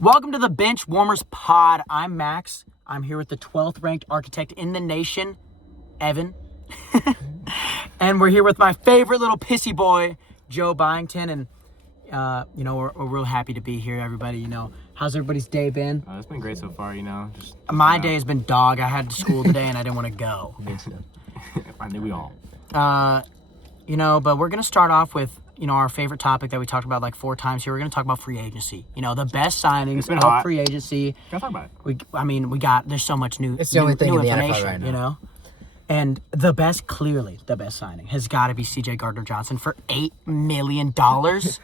Welcome to the Benchwarmers pod. I'm Max. I'm here with the 12th ranked architect in the nation, Evan. And we're here with my favorite little pissy boy, Joe Byington. And, we're real happy to be here, everybody. How's everybody's day been? It's been great so far, Just my day has been dog. I had school today and I didn't want to go. I think we all. But we're going to start off with, our favorite topic that we talked about like 4 times here. We're going to talk about free agency. The best signings of free agency. Gotta talk about it. There's so much new It's the only thing in the information, NFL right now. And the best signing has got to be C.J. Gardner-Johnson for $8 million. That's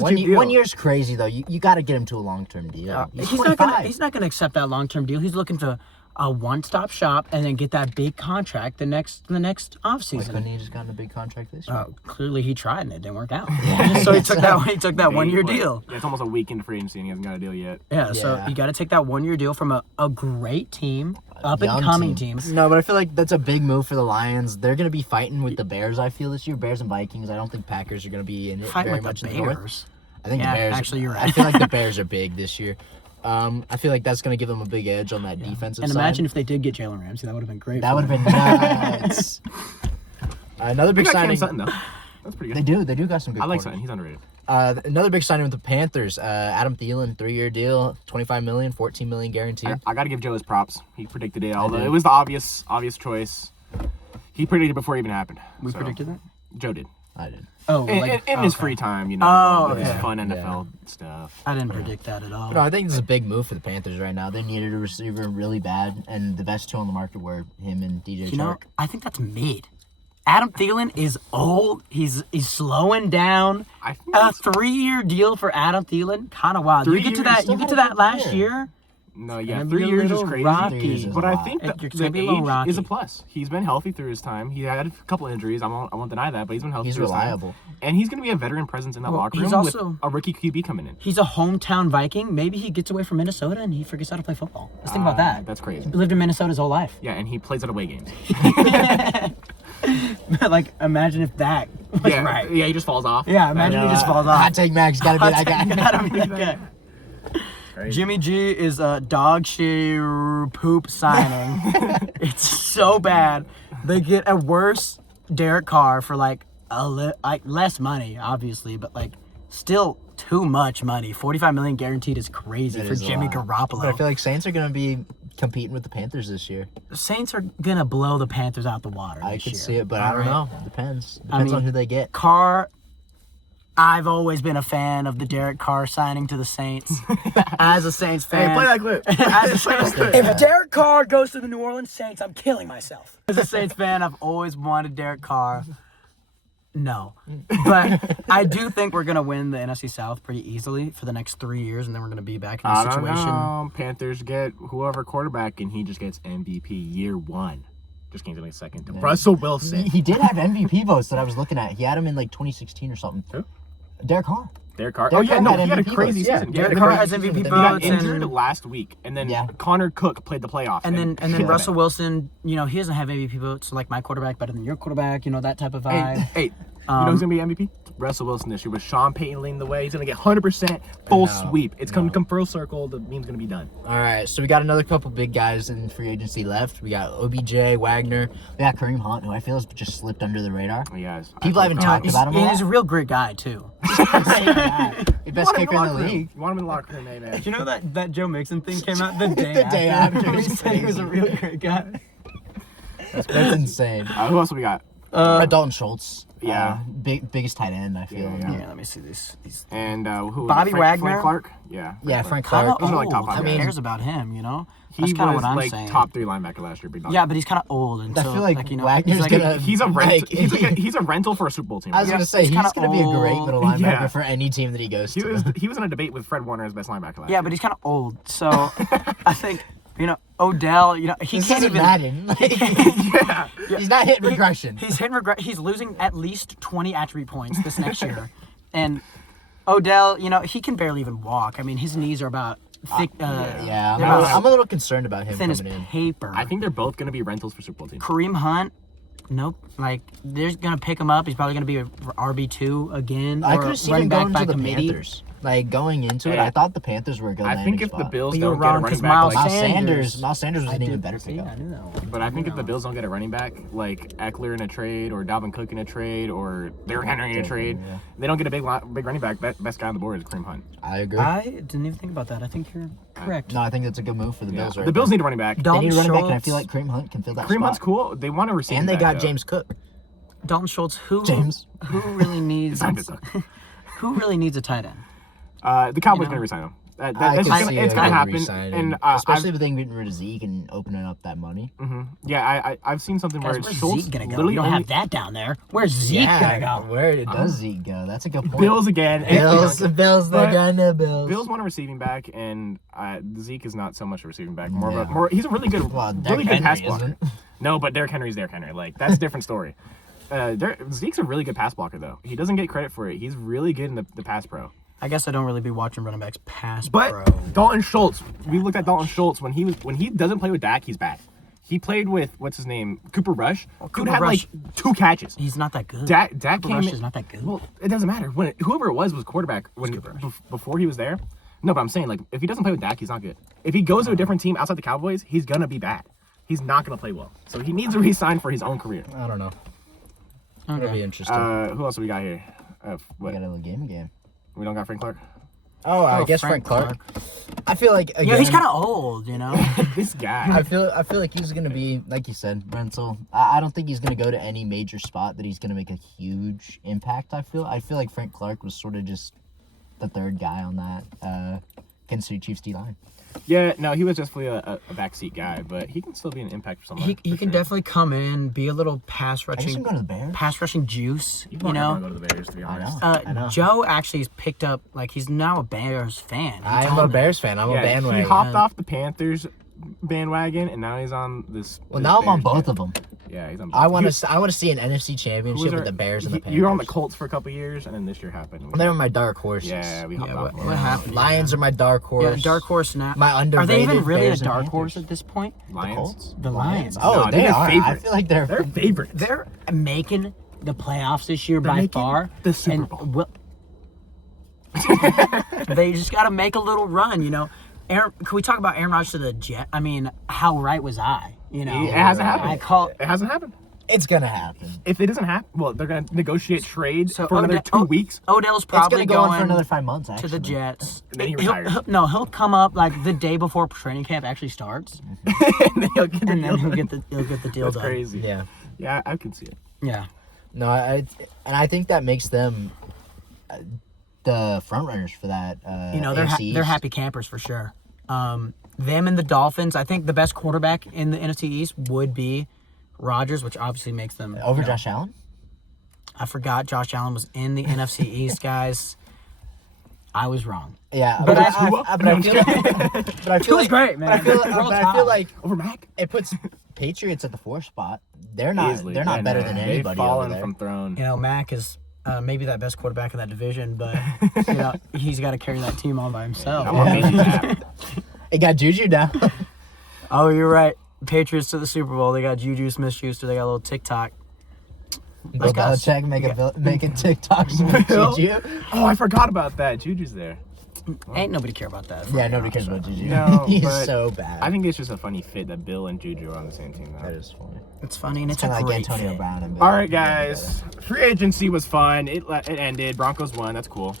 a cheap deal. 1 year's crazy though. You got to get him to a long-term deal. He's not gonna accept that long-term deal. He's looking for a one-stop shop and then get that big contract the next offseason. Couldn't he just gotten a big contract this year? Clearly he tried and it didn't work out. So he took that 1-year deal. Yeah, it's almost a week into free agency and he hasn't got a deal yet. Yeah, so you got to take that 1-year deal from a great team, up-and-coming team. No, but I feel like that's a big move for the Lions. They're going to be fighting with the Bears, I feel, this year. Bears and Vikings. I don't think Packers are going to be in it very much in the North. I think the Bears. Actually, you're right. I feel like the Bears are big this year. I feel like that's going to give them a big edge on that defensive side. And imagine if they did get Jalen Ramsey. That would have been great. That would have been nice. Another big signing. Sutton, though. That's pretty good. They do got some good. I like corners. Sutton. He's underrated. Another big signing with the Panthers. Adam Thielen, 3-year deal, $25 million, $14 million guaranteed. I got to give Joe his props. He predicted it, although it was the obvious choice. He predicted before it even happened. We predicted that? Joe did. I did. Oh, in his free time, his fun NFL stuff. I didn't predict that at all. No, I think this is a big move for the Panthers right now. They needed a receiver really bad, and the best 2 on the market were him and DJ Chark. I think that's mid. Adam Thielen is old. He's slowing down. A 3-year deal for Adam Thielen, kind of wild. You get to that last year. No, 3 years is crazy. Rocky. But I think that the age is a plus. He's been healthy through his time. He had a couple injuries. I won't deny that, but he's been healthy through reliable. his time. And he's going to be a veteran presence in that locker room with a rookie QB coming in. He's a hometown Viking. Maybe he gets away from Minnesota and he forgets how to play football. Let's think about that. That's crazy. He lived in Minnesota his whole life. Yeah, and he plays at away games. Imagine if that was right. Yeah, he just falls off. Yeah, imagine he just falls off. Hot take Max, gotta be that guy. Gotta be that guy. Crazy. Jimmy G is a dog shit poop signing. It's so bad. They get a worse Derek Carr for less money, obviously, but still too much money. $45 million guaranteed is crazy for Jimmy Garoppolo. But I feel like Saints are gonna be competing with the Panthers this year. The Saints are gonna blow the Panthers out the water. I could see it, but I don't know. Depends on who they get. Carr. I've always been a fan of the Derek Carr signing to the Saints. As a Saints fan. Hey, play that clip. If Derek Carr goes to the New Orleans Saints, I'm killing myself. As a Saints fan, I've always wanted Derek Carr. No. But I do think we're going to win the NFC South pretty easily for the next 3 years, and then we're going to be back in a situation. Panthers get whoever quarterback, and he just gets MVP year 1. Just came to second to Russell Wilson. He did have MVP votes that I was looking at. He had him in 2016 or something. Who? Derek Carr. He had a crazy season. Derek Carr has MVP votes. He got injured last week, and then Connor Cook played the playoffs. And then Russell Wilson, he doesn't have MVP votes, like my quarterback better than your quarterback, that type of vibe. Hey, you know who's going to be MVP? Russell Wilson this year with Sean Payton leading the way. He's going to get 100% full sweep. It's going to come full circle. The meme's going to be done. All right, so we got another couple big guys in free agency left. We got OBJ, Wagner. We got Kareem Hunt, who I feel has just slipped under the radar. Yes. People haven't talked about him a lot. He's a real great guy, too. The best kicker in the league. You want him in the locker room, man. You know that Joe Mixon thing came out the day after? He said he was a real great guy. That's insane. Who else we got? Dalton Schultz. Yeah. Biggest tight end, I feel. Yeah, let me see these. And who? Bobby Wagner? Frank Clark? Yeah. Yeah, Frank Clark. Kind of old. Top 5 Who cares about him, He That's kind of was what I'm saying. top 3 linebacker last year. Yeah, but he's kind of old. And I feel like Wagner's gonna. He's a rental. He's a rental for a Super Bowl team. I was gonna say he's gonna be a great middle linebacker Yeah. for any team that he goes to. He was in a debate with Fred Warner as best linebacker last year. Yeah, but he's kind of old. So I think Odell. He This can't isn't even. Madden. yeah. He's not hitting regression. He's hitting regression. He's losing at least 20 attribute points this next year, and Odell. He can barely even walk. I mean, his knees are about thick. I'm a little concerned about him thin as coming in. paper. I think they're both going to be rentals for Super Bowl teams. Kareem Hunt. Nope. They're gonna pick him up. He's probably gonna be a RB2 again. I or could have seen running him back going by to the committee. Panthers. Like going into it, I thought the Panthers were a good I landing think if spot. the Bills But you were don't get a wrong, running 'cause back, Miles like, Miles Sanders was an even better See, pickup. I knew that one. but I think if the Bills don't get a running back, like Eckler in a trade, or Dalvin Cook in a trade, or Derrick Henry in a trade, they don't get a big running back. Best guy on the board is Kareem Hunt. I agree. I didn't even think about that. I think you're correct. No, I think that's a good move for the Bills. Right The Bills there. need a running back. They Dalton need a running back, and I Schultz. feel like Kareem Hunt can fill that Kareem spot. Hunt's cool. They want to receive. And they got though. James Cook. Dalton Schultz. Who really needs? Signed it, though. Who really needs a tight end? The Cowboys You know? gonna resign him. I It's can see gonna it happen. re-signing. And especially with them getting rid of Zeke and opening up that money. I've seen something Guys, where where's Schultz Zeke gonna go? literally You don't only have that down there. Where's Zeke gonna go? Where does Zeke go? That's a good point. Bills again. Bills, they're But gonna Bills. Bills want a receiving back, and Zeke is not so much a receiving back. Yeah. He's a really good, Well, really good Derrick pass Henry blocker. isn't. No, but Derrick Henry's Derrick Henry. Like that's a different story. Zeke's a really good pass blocker, though. He doesn't get credit for it. He's really good in the pass pro. I guess I don't really be watching running backs pass But pro. Dalton Schultz, we looked at Dalton Schultz when he doesn't play with Dak, he's bad. He played with what's his name, Cooper Rush. Cooper had Rush. like 2 catches. He's not that good. Dak Cooper came Rush in, is not that good. Well, it doesn't matter. Whoever it was quarterback before he was there. No, but I'm saying like if he doesn't play with Dak, he's not good. If he goes to a different team outside the Cowboys, he's gonna be bad. He's not gonna play well. So he needs to re-sign for his own career. I don't know. It'll be interesting. Who else do we got here? We What? got a little game again. We don't got Frank Clark. Oh, I Oh, guess Frank Frank Clark. I feel like again, Yeah, he's kind of old, you know. This guy. I feel like he's gonna be like you said, rental. I don't think he's gonna go to any major spot that he's gonna make a huge impact. I feel like Frank Clark was sort of just the third guy on that Kansas City Chiefs D line. Yeah, no, he was just a backseat guy, but he can still be an impact for someone. He can definitely come in, be a little pass I guess I'm rushing, going to the Bears. pass rushing juice. You I know. go to the Bears, to be honest. I know. Joe actually has picked up, like, he's now a Bears fan. He I am told a me. Bears fan. I'm a Yeah, bandwagon. he hopped off the Panthers bandwagon, and now he's on this. Well, this now I'm on Bears both of them. Yeah, he's on both. I want to see an NFC Championship our- with the Bears and the Panthers. You were on the Colts for a couple years, and then this year happened. They're my dark horses. Yeah, we hopped Yeah, off. what happened? Lions are my dark horse. Yeah, dark horse now. My Are they underrated even really Bears a and dark Panthers. horse at this point? Lions. Colts? The Lions. Oh, No, they they're are. I favorites. feel like they're favorites. They're making the playoffs this year by making far. the Super Bowl. They just got to make a little run, you know. Can we talk about Aaron Rodgers to the Jet? I mean, how right was I? You know, It hasn't happened. It hasn't happened. It's gonna happen. If it doesn't happen, well, they're gonna negotiate trade So for another 2 weeks. Odell's probably It's gonna go on going for another 5 months. to Actually, the Jets. And then he retires. He'll come up like the day before training camp actually starts, And then he'll get the and then deal. he'll get the deal That's done. crazy. Yeah. Yeah, I can see it. Yeah. No, I think that makes them the front runners for that. You know, they're AFC they're East. happy campers for sure. Them and the Dolphins. I think the best quarterback in the NFC East would be Rodgers, which obviously makes them over you know, Josh Allen. I forgot Josh Allen was in the NFC East, guys. I was wrong. Yeah, But I I- feel was great, man. I Roll feel like Over Mac? it puts Patriots at the 4th spot. They're not. Easily. They're not Yeah, better no, than they've anybody fallen over there. from throne. You know, Mac is maybe that best quarterback in that division, but you know, he's got to carry that team on by himself. I'm on Macy's app. It got Juju now. Oh, you're right. Patriots to the Super Bowl. They got Juju Smith-Schuster. They got a little TikTok. Bill got- Belichick making TikToks with Juju. Oh, I forgot about that. Juju's there. Ain't nobody care about that. Yeah, nobody cares about Juju. No, He's but so bad. I think it's just a funny fit that Bill and Juju are on the same team now. that is funny. It's funny and it's Kind a of like great Antonio fit. Brown and Bill. All right, guys. Free agency was fun. It ended. Broncos won. That's cool.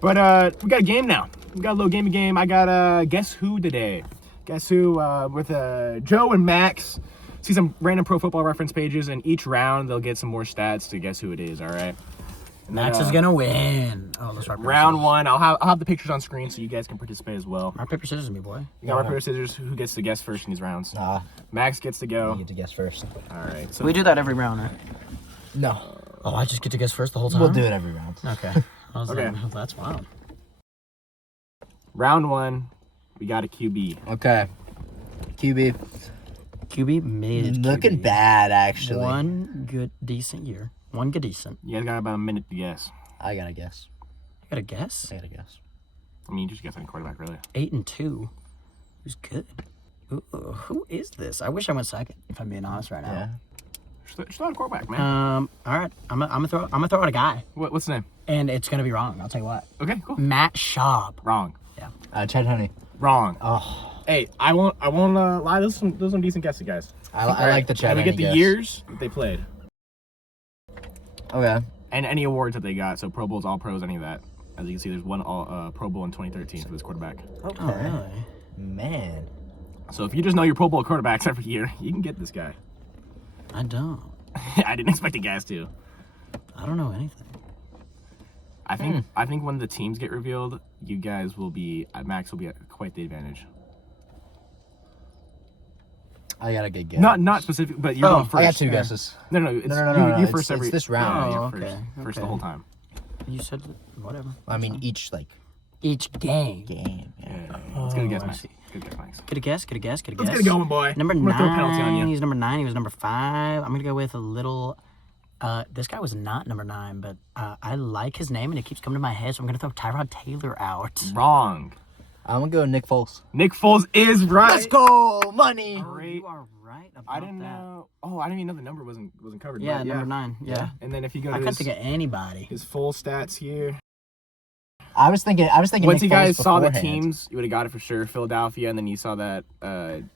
But we got a game now. We got a little game. I got Guess Who today. Guess Who with Joe and Max. See some random Pro Football Reference pages, and each round they'll get some more stats to guess who it is. All right. And Max then, is gonna win. Oh, let's rock paper, round scissors. one. I'll have the pictures on screen so you guys can participate as well. Rock paper scissors, me boy. You got rock, paper, scissors. Who gets to guess first in these rounds? Nah, Max gets to you go. get to guess first. All right. So We do that every round, right? No, Oh, I just get to guess first the whole time. we'll do it every round. Okay. I was Okay. like, oh, that's wild. round one, we got a QB. Okay, QB. QB mid. Looking QB. bad, actually. One good decent year. One good decent. You guys got about a minute to guess. I gotta guess. You got a guess? I gotta guess. I mean, you just guess any quarterback, really. 8-2. Who's good? Ooh, who is this? I wish I went second. If I'm being honest right now. Yeah. Just throw out a quarterback, man. All right. I'm gonna throw out a guy, What's the name? and it's gonna be wrong. I'll tell you what. Okay, cool. Matt Schaub. Wrong. Chad Honey. Wrong. Oh, Hey, I won't lie. Those are some decent guesses, guys. I like the Chad And we Honey get the guess. years that they played Okay. and any awards that they got. So Pro Bowls, All Pros, any of that. As you can see, there's one Pro Bowl in 2013 for this quarterback. Okay. Oh, really? Man. So if you just know your Pro Bowl quarterbacks every year, you can get this guy. I don't. I didn't expect you guys to. I don't know anything. I think when the teams get revealed, you guys will be Max will be at quite the advantage. I got a good guess. Not specific, but you're going first. I got two guesses. No, it's, No. You It's first every. this round. Yeah, Oh, you're okay, First the okay. whole time. You said whatever. I mean, each like Each game. game. Yeah. Yeah. It's good guess, I Max. see. Good guess, Max. Get a guess. Get a guess. Get a Let's guess. get it going, boy. Number I'm gonna throw a penalty on 9. you. He's number 9. He was number 5. I'm gonna go with a little. This guy was not number 9, but I like his name and it keeps coming to my head, so I'm gonna throw Tyrod Taylor out. Wrong. I'm gonna go Nick Foles. Nick Foles is right. Let's go, money. Great. You are right about I didn't that. know. Oh, I didn't even know the number wasn't covered. Yeah, but number 9. Yeah. And then if you go I to couldn't his, think of anybody. his full stats here. I was thinking. Once Nick you Foles guys saw the beforehand. teams, you would have got it for sure. Philadelphia, and then you saw that.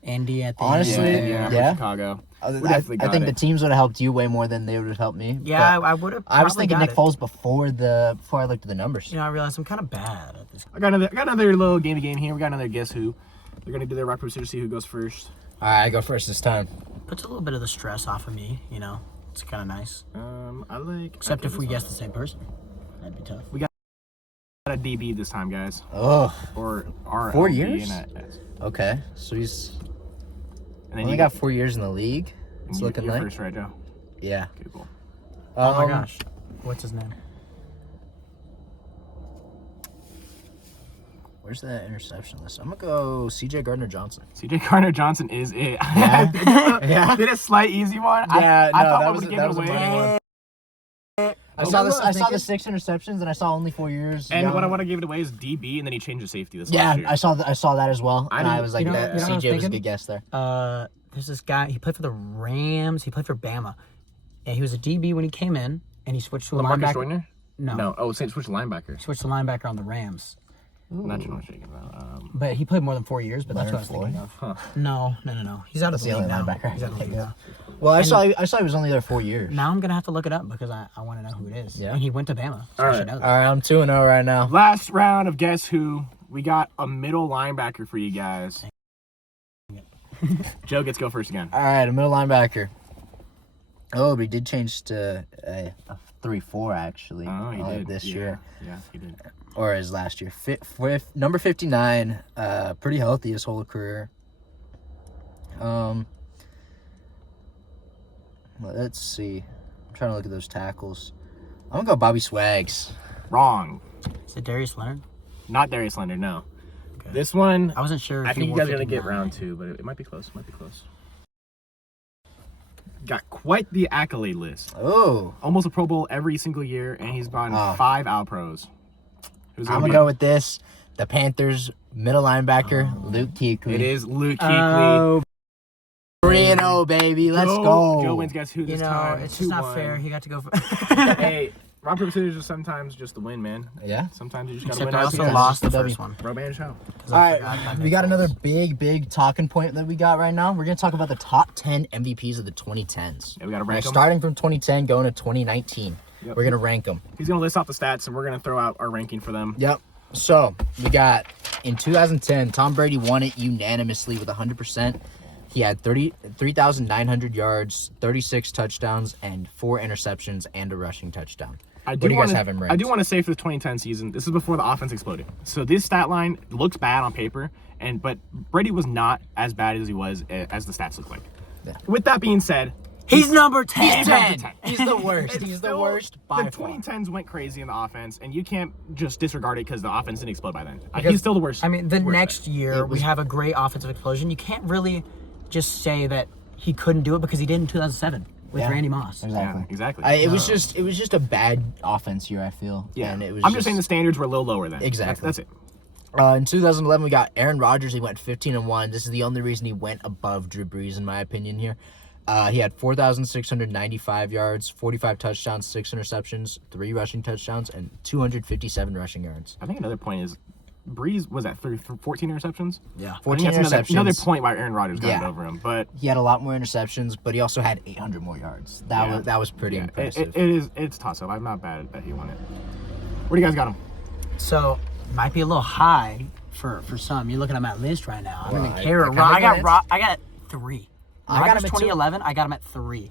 Andy at the Honestly, end. yeah. Chicago. I definitely got think it. the teams would have helped you way more than they would have helped me. Yeah, but I would have. I was thinking Nick Foles before I looked at the numbers. You know, I realized I'm kind of bad at this. I got another little game here. We got another guess who. They're gonna do their rock paper scissors, see who goes first. All right, I go first this time. Puts a little bit of the stress off of me. You know, it's kind of nice. I like. Except if we guess the same person, that'd be tough. We got a DB this time, guys. Oh, Or our 4 LB years? and a S. okay. So he's And then only you got 4 years in the league. It's you're looking like. first, right, Joe? Yeah. Okay, cool. Oh my gosh, what's his name? Where's the interception list? I'm gonna go C.J. Gardner-Johnson. CJ Gardner-Johnson is it. Yeah. Yeah. Did a slight easy one. Yeah, I no, thought that I was would a- give that it was a away. money one. I saw this. I saw the 6 interceptions, and I saw only 4 years. And young. what I want to give it away is DB, and then he changed to safety this Yeah, last year. I saw that as well, and I didn't- was like, you know that what I was CJ was a thinking? good guess there. There's this guy. He played for the Rams. He played for Bama, and he was a DB when he came in, and he switched to a Marcus linebacker. Joyner? No, No. Oh, switch to linebacker. switched to linebacker on the Rams. Not John Shakin, though. But he played more than 4 years. But that's Leonard what I was thinking Huh. of. No. He's out of That's the the league only now. linebacker. He's out of the league now. Well, I saw he was only there 4 years. Now I'm gonna have to look it up because I want to know who it is. Yeah. And he went to Bama, so I All should right. know All that. right, I'm 2-0 right now. Last round of Guess Who. We got a middle linebacker for you guys. Joe gets to go first again. All right, a middle linebacker. Oh, but he did change to a 3-4 actually. Oh, he did. This Yeah. year, Yeah, he did. or his last year. Number 59. Pretty healthy his whole career. Let's see. I'm trying to look at those tackles. I'm gonna go Bobby Swags. Wrong. Is it Darius Leonard? Not Darius Leonard, no. Okay. This one, I wasn't sure. If I he think you wore guys are going to get 59. round 2, but it might be close. Got quite the accolade list. Oh, Almost a Pro Bowl every single year, and he's gotten Oh. 5 All Pros. Who's it I'm gonna gonna be? go with this. The Panthers middle linebacker, Luke Kuechly. It is Luke Kuechly. Oh, 3-0, baby. Let's go. Joe wins Guess Who you this know, time. it's just not 2-1. fair. He got to go for. Hey, rock, paper, scissors is sometimes just the win, man. Yeah. Sometimes you just got to Except win. I also Yeah. lost the W. first one. Roban show. 'cause All I forgot right, about we Nick got Foles. another big talking point that we got right now. We're gonna talk about the top 10 MVPs of the 2010s. Yeah, we got to We're rank them. starting from 2010, going to 2019. Yep. We're gonna rank them. He's going to list off the stats, and we're going to throw out our ranking for them. Yep. So we got in 2010, Tom Brady won it unanimously with 100%. He had 3,900 yards, 36 touchdowns, and 4 interceptions and a rushing touchdown. I What do you guys wanna- have him ranked? I do want to say for the 2010 season, this is before the offense exploded. So this stat line looks bad on paper, but Brady was not as bad as he was as the stats look like. Yeah. With that being said, He's number 10. He's number 10. He's the worst. it's He's the still- worst by the far. 2010s went crazy in the offense, and you can't just disregard it because the offense didn't explode by then. Because, He's still the worst. I mean, the worst next year we have a great offensive explosion. You can't really just say that he couldn't do it because he did in 2007 with Yeah. Randy Moss. Exactly. Yeah, exactly. It was just a bad offense year, I feel. yeah, And it was I'm just saying the standards were a little lower then. Exactly. That's it. In 2011, we got Aaron Rodgers. He went 15-1. This is the only reason he went above Drew Brees, in my opinion. Here, He had 4,695 yards, 45 touchdowns, 6 interceptions, 3 rushing touchdowns, and 257 rushing yards. I think another point is Breeze was at 14 interceptions. Yeah. 14 I think that's interceptions. another point why Aaron Rodgers got it Yeah. over him. But He had a lot more interceptions, but he also had 800 more yards. That was pretty yeah, impressive. it's toss up. I'm not bad that he won it. Where do you guys got him? So might be a little high for some. You're looking at my list right now. I don't Well, even care. I I got 3. I got Rodgers him at 2011. I got him at 3.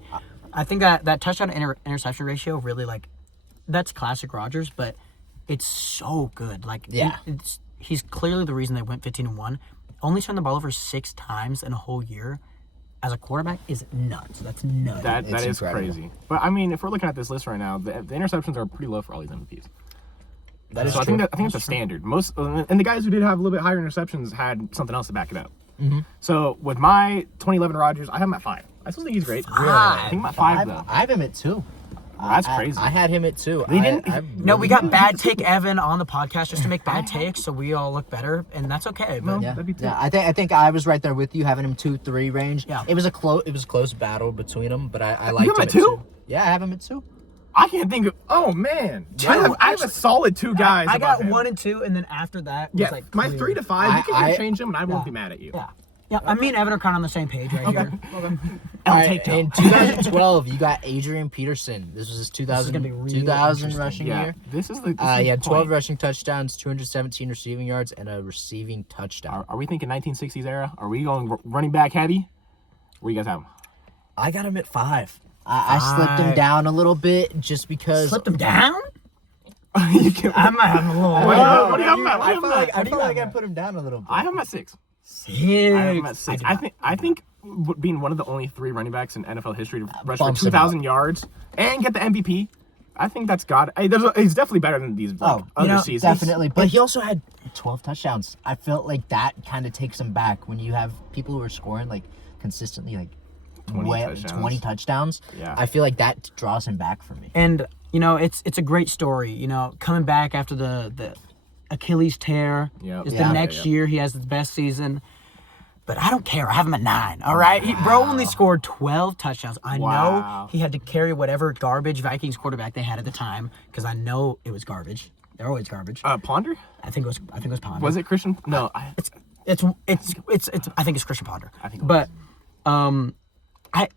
I think that touchdown to interception ratio really that's classic Rodgers, but it's so good. Yeah. He's clearly the reason they went 15-1. Only turned the ball over 6 times in a whole year as a quarterback is nuts. That's nuts. That It's is incredible. crazy. But I mean, if we're looking at this list right now, the interceptions are pretty low for all these MVPs. That is So I true. think that's a standard. Most and the guys who did have a little bit higher interceptions had something else to back it up. So with my 2011 Rodgers, I have him at 5. I still think he's great. I think I'm at 5 though. I have him at 2. That's crazy. I had him at 2. We didn't- No, we got bad take Evan on the podcast just to make bad takes, so we all look better, and that's okay. But Yeah, That'd be 2. yeah. I think I was right there with you, having him 2-3 range. Yeah. It was a close battle between them, but I liked him him at at 2? 2. Yeah, I have him at 2. I can't think of. Oh man, Two, I have a solid 2 guys. I got above him. 1 and 2, and then after that was Yeah, like my clear. 3 to 5. You can I- interchange them, and I won't yeah. be mad at you. Yeah. Yeah, I mean Evan are kind of on the same page right here. I'll take that. In 2012, you got Adrian Peterson. This was his gonna 2000, be really 2000 interesting. rushing Yeah, year. this is the. He had 12 rushing touchdowns, 217 receiving yards, and a receiving touchdown. Are we thinking 1960s era? Are we going running back heavy? Where you guys have him? I got him at 5. I slipped him down a little bit just because. Slipped him down? You can- I might have him a little. What do you have him at? I feel like I put him down a little bit. I have him at 6. Six. I have him at 6. I think being one of the only 3 running backs in NFL history to rush for Bumps him 2,000 yards and get the MVP, I think that's got. He's definitely better than these other seasons. Definitely. But he also had 12 touchdowns. I felt like that kind of takes him back when you have people who are scoring like consistently like 20 touchdowns. Yeah. I feel like that draws him back for me. And it's a great story. Coming back after the Achilles tear Yep. is Yeah. the next year he has his best season. But I don't care. I have him at 9. All right, bro only scored 12 touchdowns. I know Wow. he had to carry whatever garbage Vikings quarterback they had at the time because I know it was garbage. They're always garbage. Ponder? I think it was Ponder. Was it Christian? No. It's I think it's Christian Ponder. I think it but I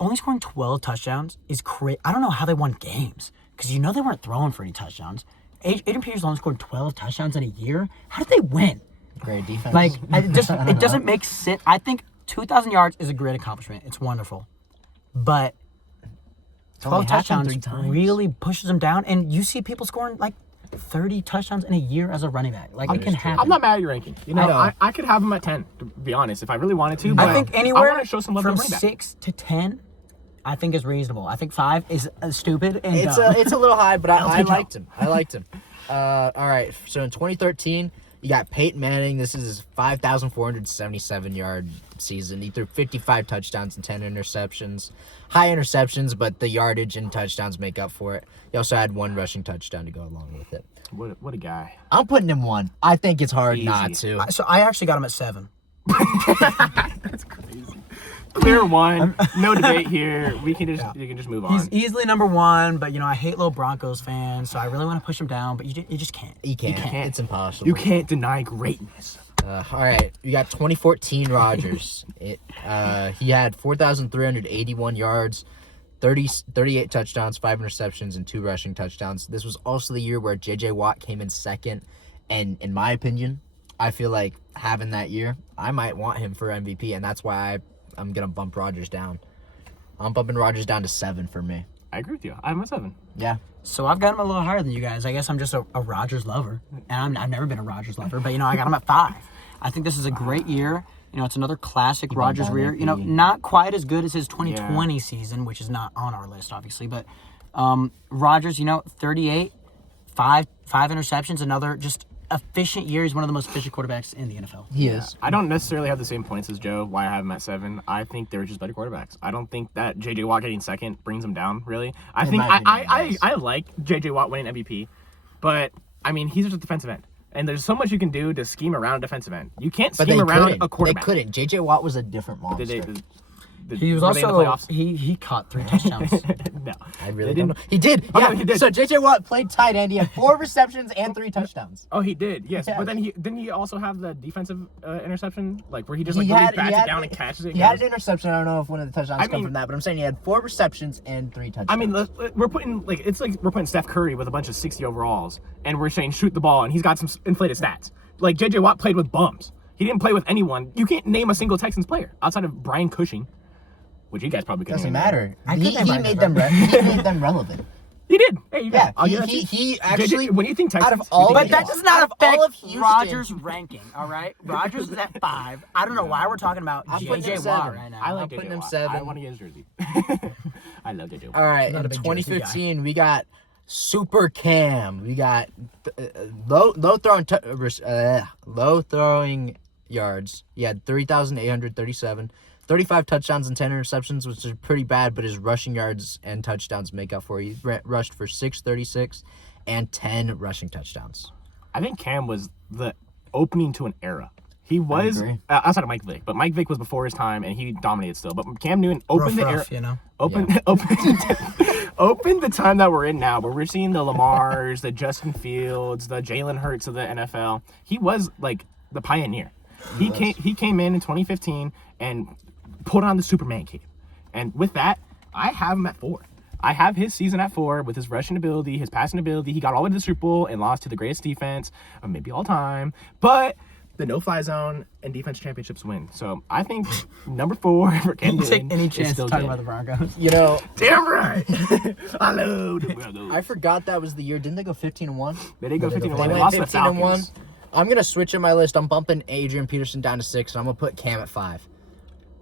only scoring 12 touchdowns is crazy. I don't know how they won games because they weren't throwing for any touchdowns. Adrian Peterson only scored 12 touchdowns in a year. How did they win? Great defense. Like it doesn't make sense. I think 2,000 yards is a great accomplishment. It's wonderful, but 12 only happened touchdowns 3 times. really pushes them down. And you see people scoring like 30 touchdowns in a year as a running back. Like it can happen. I'm not mad at your ranking. I know. I could have him at 10, to be honest, if I really wanted to. But I think I anywhere want to show some love from to running back. 6 to 10, I think is reasonable. I think 5 is stupid and It's dumb. a little high, but I take liked him. I liked him. All right. So in 2013, you got Peyton Manning. This is his 5,477 yard season. He threw 55 touchdowns and 10 interceptions. High interceptions, but the yardage and touchdowns make up for it. He also had 1 rushing touchdown to go along with it. What a guy. I'm putting him 1. I think it's hard Easy. not to. So I actually got him at 7. That's crazy. Clear 1. No debate here. You can just move on. He's easily number 1, but I hate little Broncos fans, so I really want to push him down, but you just can't. You can't. can't. It's impossible. You can't deny greatness. All right, you got 2014 Rodgers. He had 4,381 yards, 38 touchdowns, 5 interceptions, and 2 rushing touchdowns. This was also the year where J.J. Watt came in second, and in my opinion, I feel like having that year, I might want him for MVP, and that's why I'm going to bump Rodgers down. I'm bumping Rodgers down to 7 for me. I agree with you. I have him at 7. Yeah. So I've got him a little higher than you guys. I guess I'm just a Rodgers lover, and I've never been a Rodgers lover, but I got him at 5. I think this is a great year. It's another classic Rodgers down year. MVP. Not quite as good as his 2020 season, which is not on our list, obviously. But Rodgers, 38, 5 interceptions, another just efficient year. He's one of the most efficient quarterbacks in the NFL. He is. I don't necessarily have the same points as Joe, why I have him at 7. I think they're just better quarterbacks. I don't think that J.J. Watt getting second brings him down, really. I think my opinion, it does. I like J.J. Watt winning MVP, but, he's just a defensive end. And there's so much you can do to scheme around a defensive end. You can't But scheme they around couldn't. a quarterback. They couldn't. J.J. Watt was a different monster. He was were they in the also playoffs? he caught 3 touchdowns. No, I really They don't know. didn't. He did. Oh, Yeah, no, he did. So J.J. Watt played tight end. He had 4 receptions and 3 touchdowns. Oh, he did. Yes, Yeah. but then didn't he also have the defensive interception, like where he just He really had- bats he it had- down and catches it? He had an interception. I don't know if one of the touchdowns I come mean- from that, but I'm saying he had 4 receptions and 3 touchdowns. I mean, we're putting we're putting Steph Curry with a bunch of 60 overalls, and we're saying shoot the ball, and he's got some inflated stats. Like J.J. Watt played with bums. He didn't play with anyone. You can't name a single Texans player outside of Brian Cushing, which you guys probably couldn't. doesn't name. matter. I He, could name he Ryan made Cushing. them. He made them relevant. He did. Hey, you Yeah, I'll give that to you. he actually. JJ, when you think Texans, out of all But of that Yeah. does not Out of affect all of Houston- Rodgers' ranking, all right? Rodgers is at 5. I don't know why we're talking about I'm putting J.J. him Watt 7. right now. I like I'm putting JJ him Watt. 7. I want to get his jersey. I love JJ Watt. All right, Not in a big jersey 2015, we got Super Cam. We got low throwing yards. He had 3,837, 35 touchdowns and 10 interceptions, which is pretty bad, but his rushing yards and touchdowns make up for it. He rushed for 636 and 10 rushing touchdowns. I think Cam was the opening to an era. He was agree. outside of Mike Vick, but Mike Vick was before his time, and he dominated still. But Cam Newton opened the era. you know? Opened the time that we're in now, where we're seeing the Lamars, the Justin Fields, the Jalen Hurts of the NFL. He was like the pioneer. He came in 2015 and put on the Superman cape, and with that, I have him at 4. I have his season at 4 with his rushing ability, his passing ability. He got all the way to the Super Bowl and lost to the greatest defense, or maybe all time, but the no-fly zone and defense championships win. So I think number 4 for Cam Take Newton any is chance still to talk good. about the Broncos. You know, Damn right. I love the Broncos. I forgot that was the year. Didn't they go 15-1? They didn't go 15-1. They They went lost to the 15-1. Falcons. I'm gonna switch in my list. I'm bumping Adrian Peterson down to 6, and I'm gonna put Cam at 5.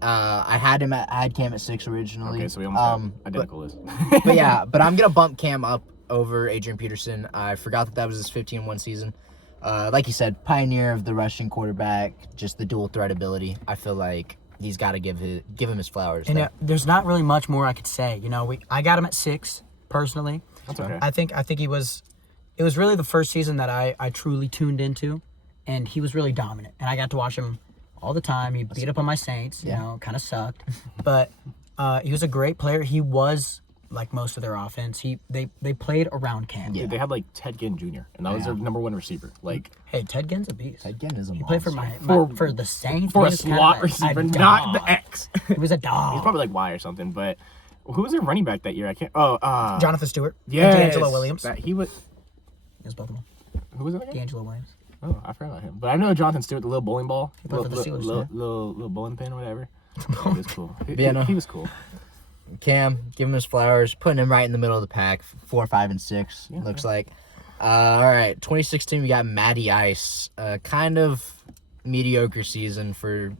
I had Cam at 6 originally. Okay, so we almost have identical list. But yeah, but I'm gonna bump Cam up over Adrian Peterson. I forgot that was his 15-1 season. Like you said, pioneer of the rushing quarterback, just the dual threat ability. I feel like he's got to give him his flowers. And there. there's not really much more I could say. You know, I got him at 6 personally. That's okay. I think he was. It was really the first season that I truly tuned into, and he was really dominant. And I got to watch him all the time. He beat up on my Saints. You know, kind of sucked, but he was a great player. He was like most of their offense. They played around Cam. Yeah. They had like Ted Ginn Jr. and that was their number 1 receiver. Like Hey, Ted Ginn's a beast. Ted Ginn is a He played for monster. for the Saints. for He a was kind of slot a receiver, dog. not the X. He was a dog. He's probably like Y or something. But who was their running back that year? I can't. Oh, Jonathan Stewart. yes, And D'Angelo Williams. He was. He was both of them. Who was it again? D'Angelo Williams. Oh, I forgot about him. But I know Jonathan Stewart, the little bowling ball, played for the Steelers, yeah. little bowling pin or whatever. He was cool. Yeah, no. He was cool. Cam, give him his flowers, putting him right in the middle of the pack, 4, 5, and 6. Looks like. All right, 2016 we got Matty Ice, kind of mediocre season for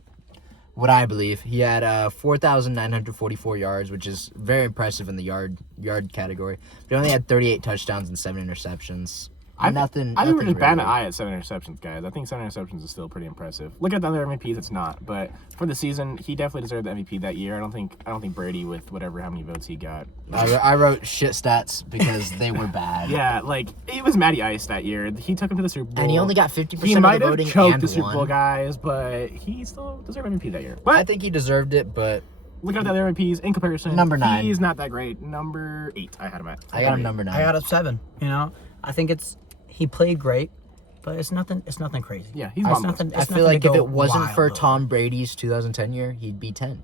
what I believe. He had 4,944 yards, which is very impressive in the yard category. But he only had 38 touchdowns and 7 interceptions. I think we're just batting an really. eye at 7 interceptions, guys. I think 7 interceptions is still pretty impressive. Look at the other MVPs, it's not. But for the season, he definitely deserved the MVP that year. I don't think Brady, with how many votes he got. I wrote shit stats because they were bad. Yeah, like it was Matty Ice that year. He took him to the Super Bowl. And he only got 50% He of might the have voting choked and the Super Bowl won. guys, but he still deserved MVP that year. But I think he deserved it, but look at the other MVPs in comparison. Number 9. He's not that great. Number 8, I had him at. I got him number 9. I got a 7. You know, I think he played great, but it's nothing crazy. Yeah, he's It's bomb. nothing. I It's feel nothing like to if go it wasn't wild for over. Tom Brady's 2010 year, he'd be 10.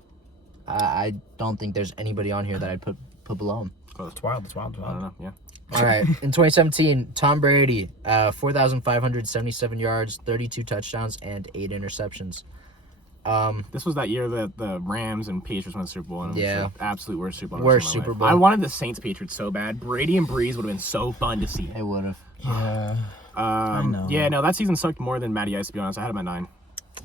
I don't think there's anybody on here that I'd put below him. It's wild. It's wild. It's I don't wild. know. Yeah. All right. In 2017, Tom Brady, 4,577 yards, 32 touchdowns, and 8 interceptions. This was that year that the Rams and Patriots won the Super Bowl. And it was Yeah. the absolute worst Super Bowl. Worst I've seen in my Super life. Bowl. I wanted the Saints Patriots so bad. Brady and Breeze would have been so fun to see. It would have. Yeah. know. Yeah, no, that season sucked more than Matty Ice, to be honest. I had him at 9.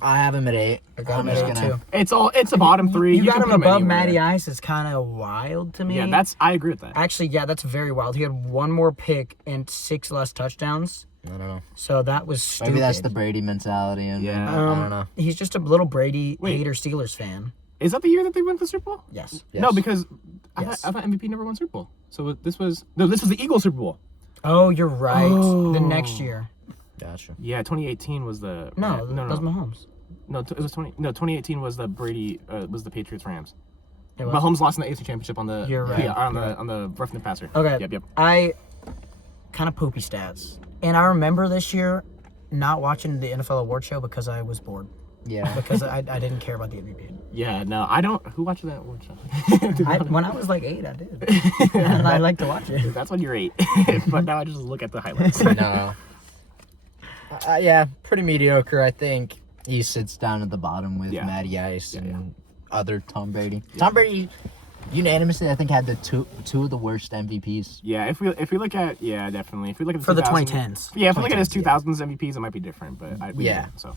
I have him at 8. I got him I'm just at gonna- 2. It's a bottom 3. You got can him put above anywhere. Matty Ice is kind of wild to me. Yeah, I agree with that. Actually, yeah, that's very wild. He had 1 more pick and 6 less touchdowns. I don't know. So that was stupid. Maybe that's the Brady mentality. And Yeah. I don't know. He's just a little Brady Wait. hater Steelers fan. Is that the year that they went to the Super Bowl? Yes. Yes. No, because I Yes. thought MVP never won Super Bowl. So this was the Eagles Super Bowl. Oh, you're right. Oh. The next year. Gotcha. Yeah, 2018 was the No, that was Mahomes. No, it was 2018 was the Brady was the Patriots Rams. It was? Mahomes lost in the AFC Championship on the You're right. on the roughing the passer. Okay. Yep. I kind of poopy stats, and I remember this year not watching the NFL award show because I was bored. Yeah. Because I didn't care about the MVP. Yeah. No, I don't. Who watches that award show? When I was like 8, I did. And I like to watch it. That's when you're 8. But now I just look at the highlights. No. Yeah, pretty mediocre. I think he sits down at the bottom with Matty Ice and other Tom Brady. Tom Brady, unanimously, I think had the two of the worst MVPs. Yeah, if we look at definitely. If we look at For the 2000s 2010s. Yeah, if we look at his 2000s MVPs, it might be different. But so.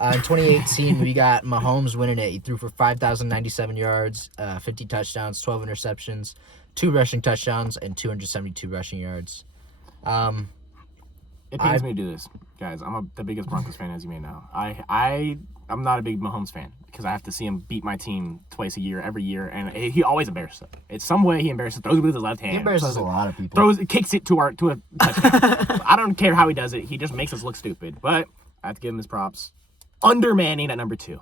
In 2018, we got Mahomes winning it. He threw for 5,097 yards, 50 touchdowns, 12 interceptions, 2 rushing touchdowns, and 272 rushing yards. It pains me to do this, guys. I'm the biggest Broncos fan, as you may know. I'm not a big Mahomes fan because I have to see him beat my team twice a year, every year, and he always embarrasses it. It's some way he embarrasses. Throws it with his left hand. He embarrasses a lot of people. Kicks it to a touchdown. I don't care how he does it. He just makes us look stupid. But I have to give him his props. Under Manning at number 2.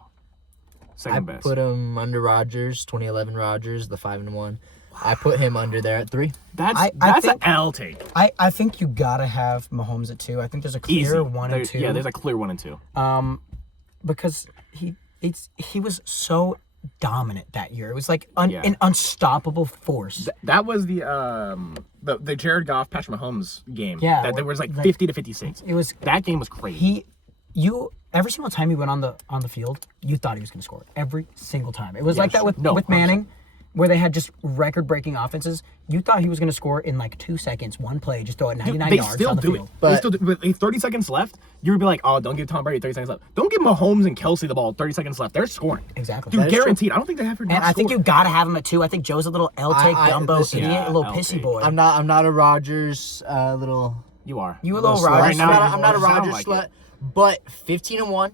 Second best. Put him under Rodgers, 2011 Rodgers, the 5-1. I put him under there at 3. That's think- an L take. I think you gotta have Mahomes at 2. I think there's a clear Easy. 1 and 2. Yeah, there's a clear 1 and 2. Because he was so dominant that year. It was like an unstoppable force. That was the Jared Goff Patrick Mahomes game. Yeah, that there was like 50 to 56. It was that game was crazy. Every single time he went on the field, you thought he was going to score. Every single time. It was like that with 100%. Manning, where they had just record-breaking offenses. You thought he was going to score in like 2 seconds, one play, just throw it 99 yards down the field. They still do it. With 30 seconds left, you would be like, oh, don't give Tom Brady 30 seconds left. Don't give Mahomes and Kelsey the ball 30 seconds left. They're scoring. Exactly. Dude, guaranteed. I don't think they have for And I think you got to have him at 2. I think Joe's a little L-take, Dumbo idiot, a little pissy L-take. boy. I'm not a Rodgers little. You are. You a little slut. Rodgers. I'm not a You sound Rodgers like slut. it. But 15-1,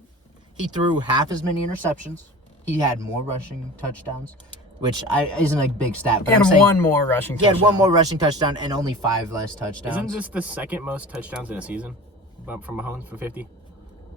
he threw half as many interceptions. He had more rushing touchdowns, which isn't a big stat. But And I'm saying one more rushing he touchdown. had one more rushing touchdown and only 5 less touchdowns. Isn't this the second most touchdowns in a season from Mahomes for 50?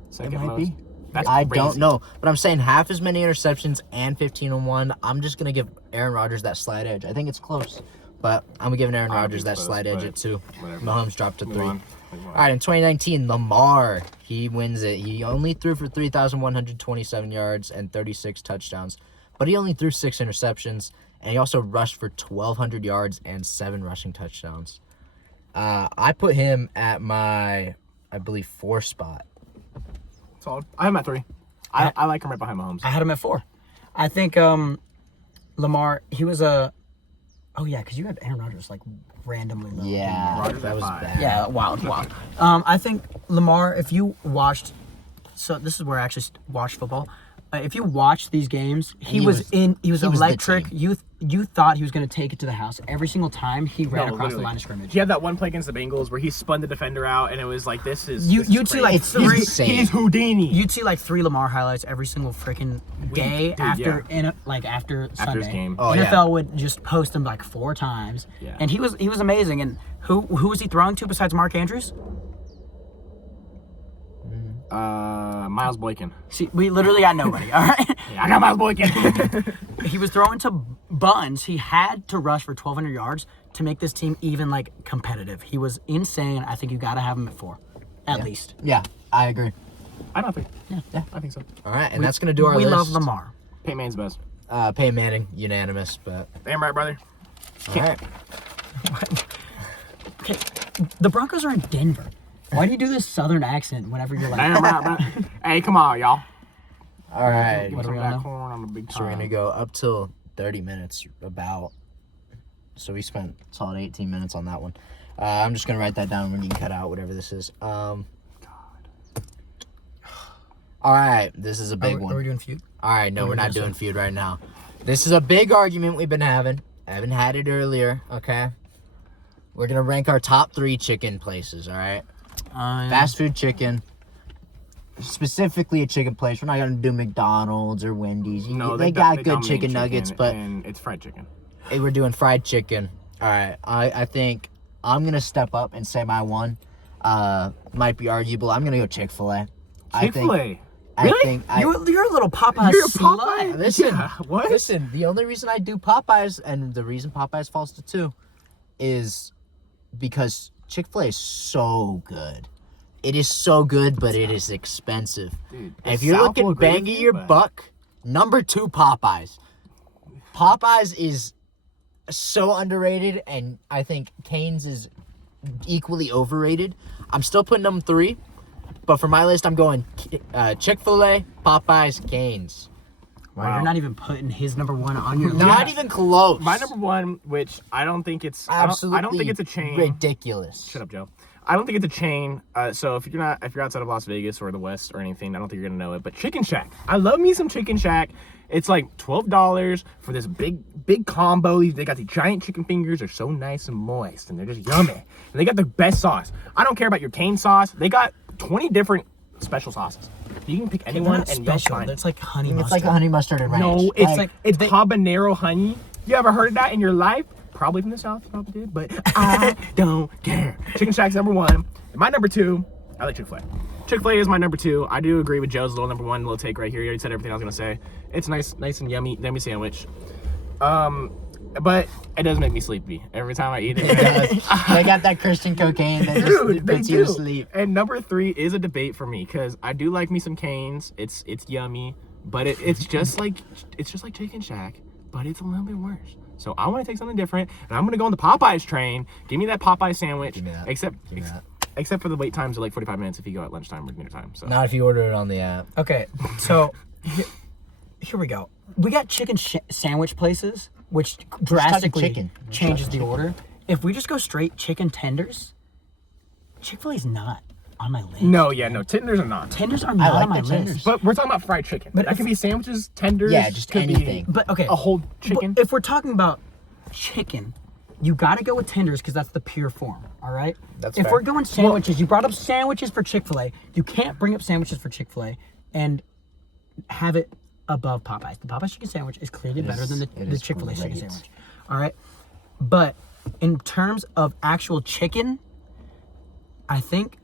Second It might most. be. That's I crazy. don't know, but I'm saying half as many interceptions and 15-1. I'm just gonna give Aaron Rodgers that slight edge. I think it's close, but I'm giving Aaron Rodgers that close, slight edge but at 2. whatever. Mahomes dropped to 3. Move on. All right, in 2019, Lamar, he wins it. He only threw for 3,127 yards and 36 touchdowns, but he only threw 6 interceptions, and he also rushed for 1,200 yards and 7 rushing touchdowns. I put him at my, I believe, 4 spot. Solid. I have him at 3. I like him right behind Mahomes. I had him at 4. I think Lamar, he was a... Oh, yeah, because you had Aaron Rodgers, like, randomly low. Yeah, Rodgers that at was 5. bad. Yeah, wild. I think Lamar, if you watched... So this is where I actually watched football. If you watch these games, he was the electric. team. You thought he was going to take it to the house every single time he ran across the literally. line of scrimmage. He had that one play against the Bengals where he spun the defender out, and it was like, this is You'd see crazy. like It's 3. insane. He's Houdini. You'd see like 3 Lamar highlights every single freaking day Dude, after yeah. after his Sunday. game. Oh, NFL yeah. would just post him like 4 times. Yeah. And he was amazing. And who was he throwing to besides Mark Andrews? Miles Boykin. See, we literally got nobody. All right. Yeah, I got Miles Boykin. He was throwing to buns. He had to rush for 1,200 yards to make this team even like competitive. He was insane. I think you got to have him at 4, at least. Yeah, I agree. I don't think. Yeah. I think so. All right, and that's going to do our We list. love Lamar. Peyton Manning's best. Peyton Manning, unanimous, but... Damn right, brother. All right. Okay, the Broncos are in Denver. Why do you do this southern accent whenever you're like? Damn right, brother. Hey, come on, y'all. All right. Give me What are some we of on that now? corn on the big So we're time. going to go up till 30 minutes about. So we spent solid 18 minutes on that one. I'm just going to write that down when you can cut out whatever this is. All right. This is a big Are one. we doing feud? All right. No, What we're are we not gonna doing feud right now. This is a big argument we've been having. I haven't had it earlier. Okay. We're going to rank our top 3 chicken places. All right. Fast food chicken. Specifically a chicken place. We're not going to do McDonald's or Wendy's. No, they got good dominate chicken nuggets, but and it's fried chicken. hey, we're doing fried chicken. All right. I think I'm going to step up and say my one. Might be arguable. I'm going to go Chick-fil-A. I think Chick-fil-A. Really? You're a little Popeye You're a slut. Popeye? Listen, Yeah, what? Listen, the only reason I do Popeyes and the reason Popeyes falls to 2 is because Chick-fil-A is so good. It is so good, but it is expensive. Dude, And if the you're South looking will agree bang with at you, your but- buck, number 2 Popeyes. Popeyes is so underrated, and I think Cane's is equally overrated. I'm still putting them 3, but for my list, I'm going Chick-fil-A, Popeyes, Cane's. Wow, Wow. you're not even putting his number 1 on your list. Not even close. My number 1, which I don't think it's Absolutely I don't think it's a chain. ridiculous. Shut up, Joe. I don't think it's a chain. So if you're outside of Las Vegas or the West or anything, I don't think you're gonna know it. But Chicken Shack, I love me some Chicken Shack. It's like $12 for this big combo. They got the giant chicken fingers. They're so nice and moist, and they're just yummy. And they got the best sauce. I don't care about your cane sauce. They got 20 different special sauces. You can pick They're anyone not and you'll special. find. It's like honey It's mustard. like a honey mustard and ranch. No, it's they- habanero honey. You ever heard of that in your life? Probably from the South, you probably did, but I don't care. Chicken Shack's number 1. And my number 2, I like Chick-fil-A. Chick-fil-A is my number 2. I do agree with Joe's little number 1 little take right here. He already said everything I was gonna say. It's nice and yummy sandwich. But it does make me sleepy every time I eat it. They got that Christian cocaine that just Dude, they puts you to do. sleep. And number 3 is a debate for me because I do like me some Cane's. It's yummy, but it's just like Chicken Shack, but it's a little bit worse. So I want to take something different, and I'm gonna go on the Popeyes train. Give me that Popeye sandwich. Give me that. Except Give me that. except for the wait times are like 45 minutes if you go at lunchtime or dinner time. So Not if you order it on the app. Okay, so here we go. We got chicken sandwich places, which drastically chicken. changes the order. If we just go straight chicken tenders, Chick-fil-A's not on my list. no, tenders are not. Tenders are not like on my the tenders. list. But we're talking about fried chicken. But That if- could be sandwiches, tenders. Yeah, just could be anything. But okay, A whole chicken. If we're talking about chicken, you got to go with tenders because that's the pure form. All right. That's if fair. we're going sandwiches, you brought up sandwiches for Chick-fil-A. You can't bring up sandwiches for Chick-fil-A and have it above Popeyes. The Popeyes chicken sandwich is clearly better than it the is Chick-fil-A chicken great. sandwich. All right. But in terms of actual chicken, I think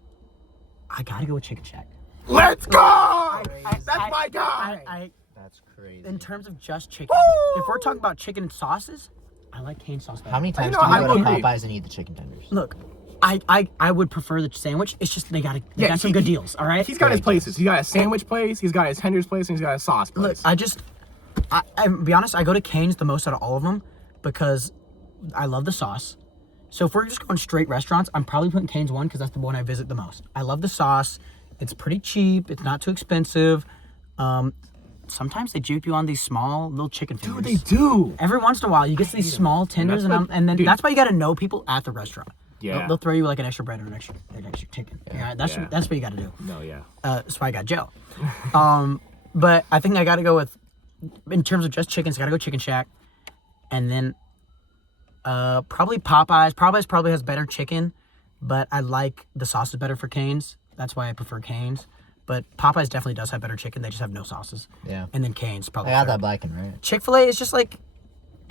I got to go with Chicken Shack. Let's go! That's my guy. That's crazy. In terms of just chicken, if we're talking about chicken and sauces, I like cane sauce better. How many times know, do I you go to will agree. Popeyes and eat the chicken tenders? Look, I would prefer the sandwich. It's just they got some good deals. All right. He's got his places. He's got a sandwich place. He's got his tenders place, and he's got a sauce Look, place. I be honest. I go to Cane's the most out of all of them because I love the sauce. So if we're just going straight restaurants, I'm probably putting Cane's 1 because that's the one I visit the most. I love the sauce. It's pretty cheap. It's not too expensive. Sometimes they juke you on these small little chicken fingers. Dude, they do. Every once in a while, you get these small tenders, that's and then dude. that's why you got to know people at the restaurant. Yeah. They'll throw you like an extra bread or an extra chicken. Yeah, that's yeah. what you got to do. No, yeah. That's why I got Joe. But I think I got to go with, in terms of just chickens, I got to go Chicken Shack, and then probably Popeyes. Popeyes probably has better chicken, but I like the sauce is better for Cane's. That's why I prefer Cane's. But Popeyes definitely does have better chicken. They just have no sauces. Yeah. And then Cane's probably. I got third. that black and red. Chick-fil-A is just like,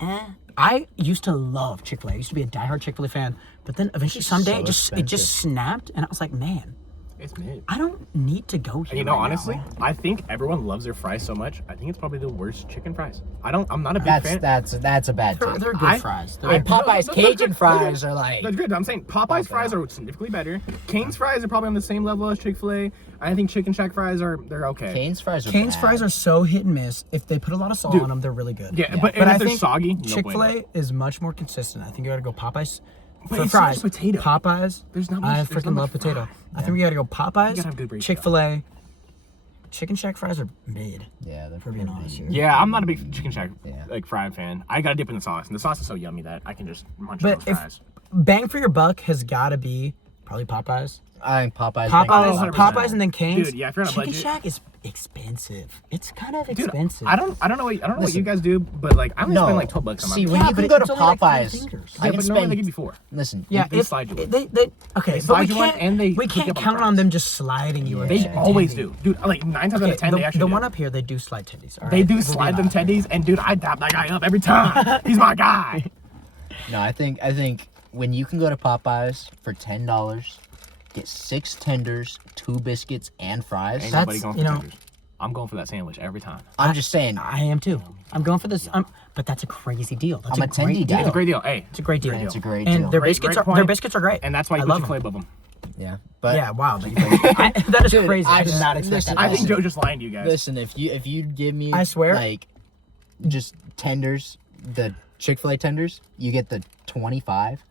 I used to love Chick-fil-A. I used to be a diehard Chick-fil-A fan. But then eventually someday so it just expensive. snapped, and I was like, man, It's mid. I don't need to go here. And you know, right now. honestly, I think everyone loves their fries so much. I think it's probably the worst chicken fries. I'm not a big fan. That's a bad they're, take. they're good fries. They're And good. Popeyes No, Cajun good. fries are like. That's good. I'm saying Popeyes fries are significantly better. Cane's fries are probably on the same level as Chick-fil-A. I think Chicken Shack fries they're okay. Cane's fries are Cane's bad. fries are so hit and miss. If they put a lot of salt Dude. on them, they're really good. Yeah, but But if I they're think soggy, no Chick-fil-A bueno. is much more consistent. I think you got to go Popeyes But for it's fries. just potato. Popeyes. There's not I much- there's freaking not love much potato. fry. I think we got to go Popeyes, gotta have good ratio. Chick-fil-A. Chicken Shack fries are mid. Yeah, they're For being pretty honest big. here. Yeah, I'm not a big Chicken Shack Yeah. fry fan. I gotta dip in the sauce, and the sauce is so yummy that I can just munch on But those if fries. bang for your buck has got to be probably Popeyes. I think Popeyes. Popeyes, 100%. Popeyes, and then Cane's. Dude, yeah, if you're on a Chicken budget- Shack is expensive. It's kind of Dude, expensive. I don't know what you Listen. guys do, but like I only No. spend like $12 a month. See, when Yeah, you but can go to it's only like three Popeyes, fingers. I yeah, can but normally they spend. give you 4. Listen, Yeah, They if slide you one. they okay, They but we slide you one, can't and they we hook you can't up on count fries. on them just sliding you. Yeah. a They tendy. always do, dude. Like 9 times out of 10, they actually the do. one up here, they do slide tendies. all They right? do We'll slide be them honest. tendies, and dude, I dap that guy up every time. He's my guy. no, I think when you can go to Popeyes for $10, get 6 tenders, 2 biscuits, and fries. Ain't That's- nobody going you for know, tenders. I'm going for that sandwich every time. I'm just saying. I am too. I'm going for this. But that's a crazy deal. That's I'm a great tendy deal. guy. It's a great deal. Hey, It's a great deal. It's a great And deal. their Great biscuits point. their biscuits are great. and that's why I you love put Chick-fil-A them. above them. Yeah, but Yeah, wow. That is Dude, crazy. I did I- not expect listen, that. I think Joe just lying to you guys. listen, if you give me, I swear. like, just tenders, the Chick-fil-A tenders, you get the 25.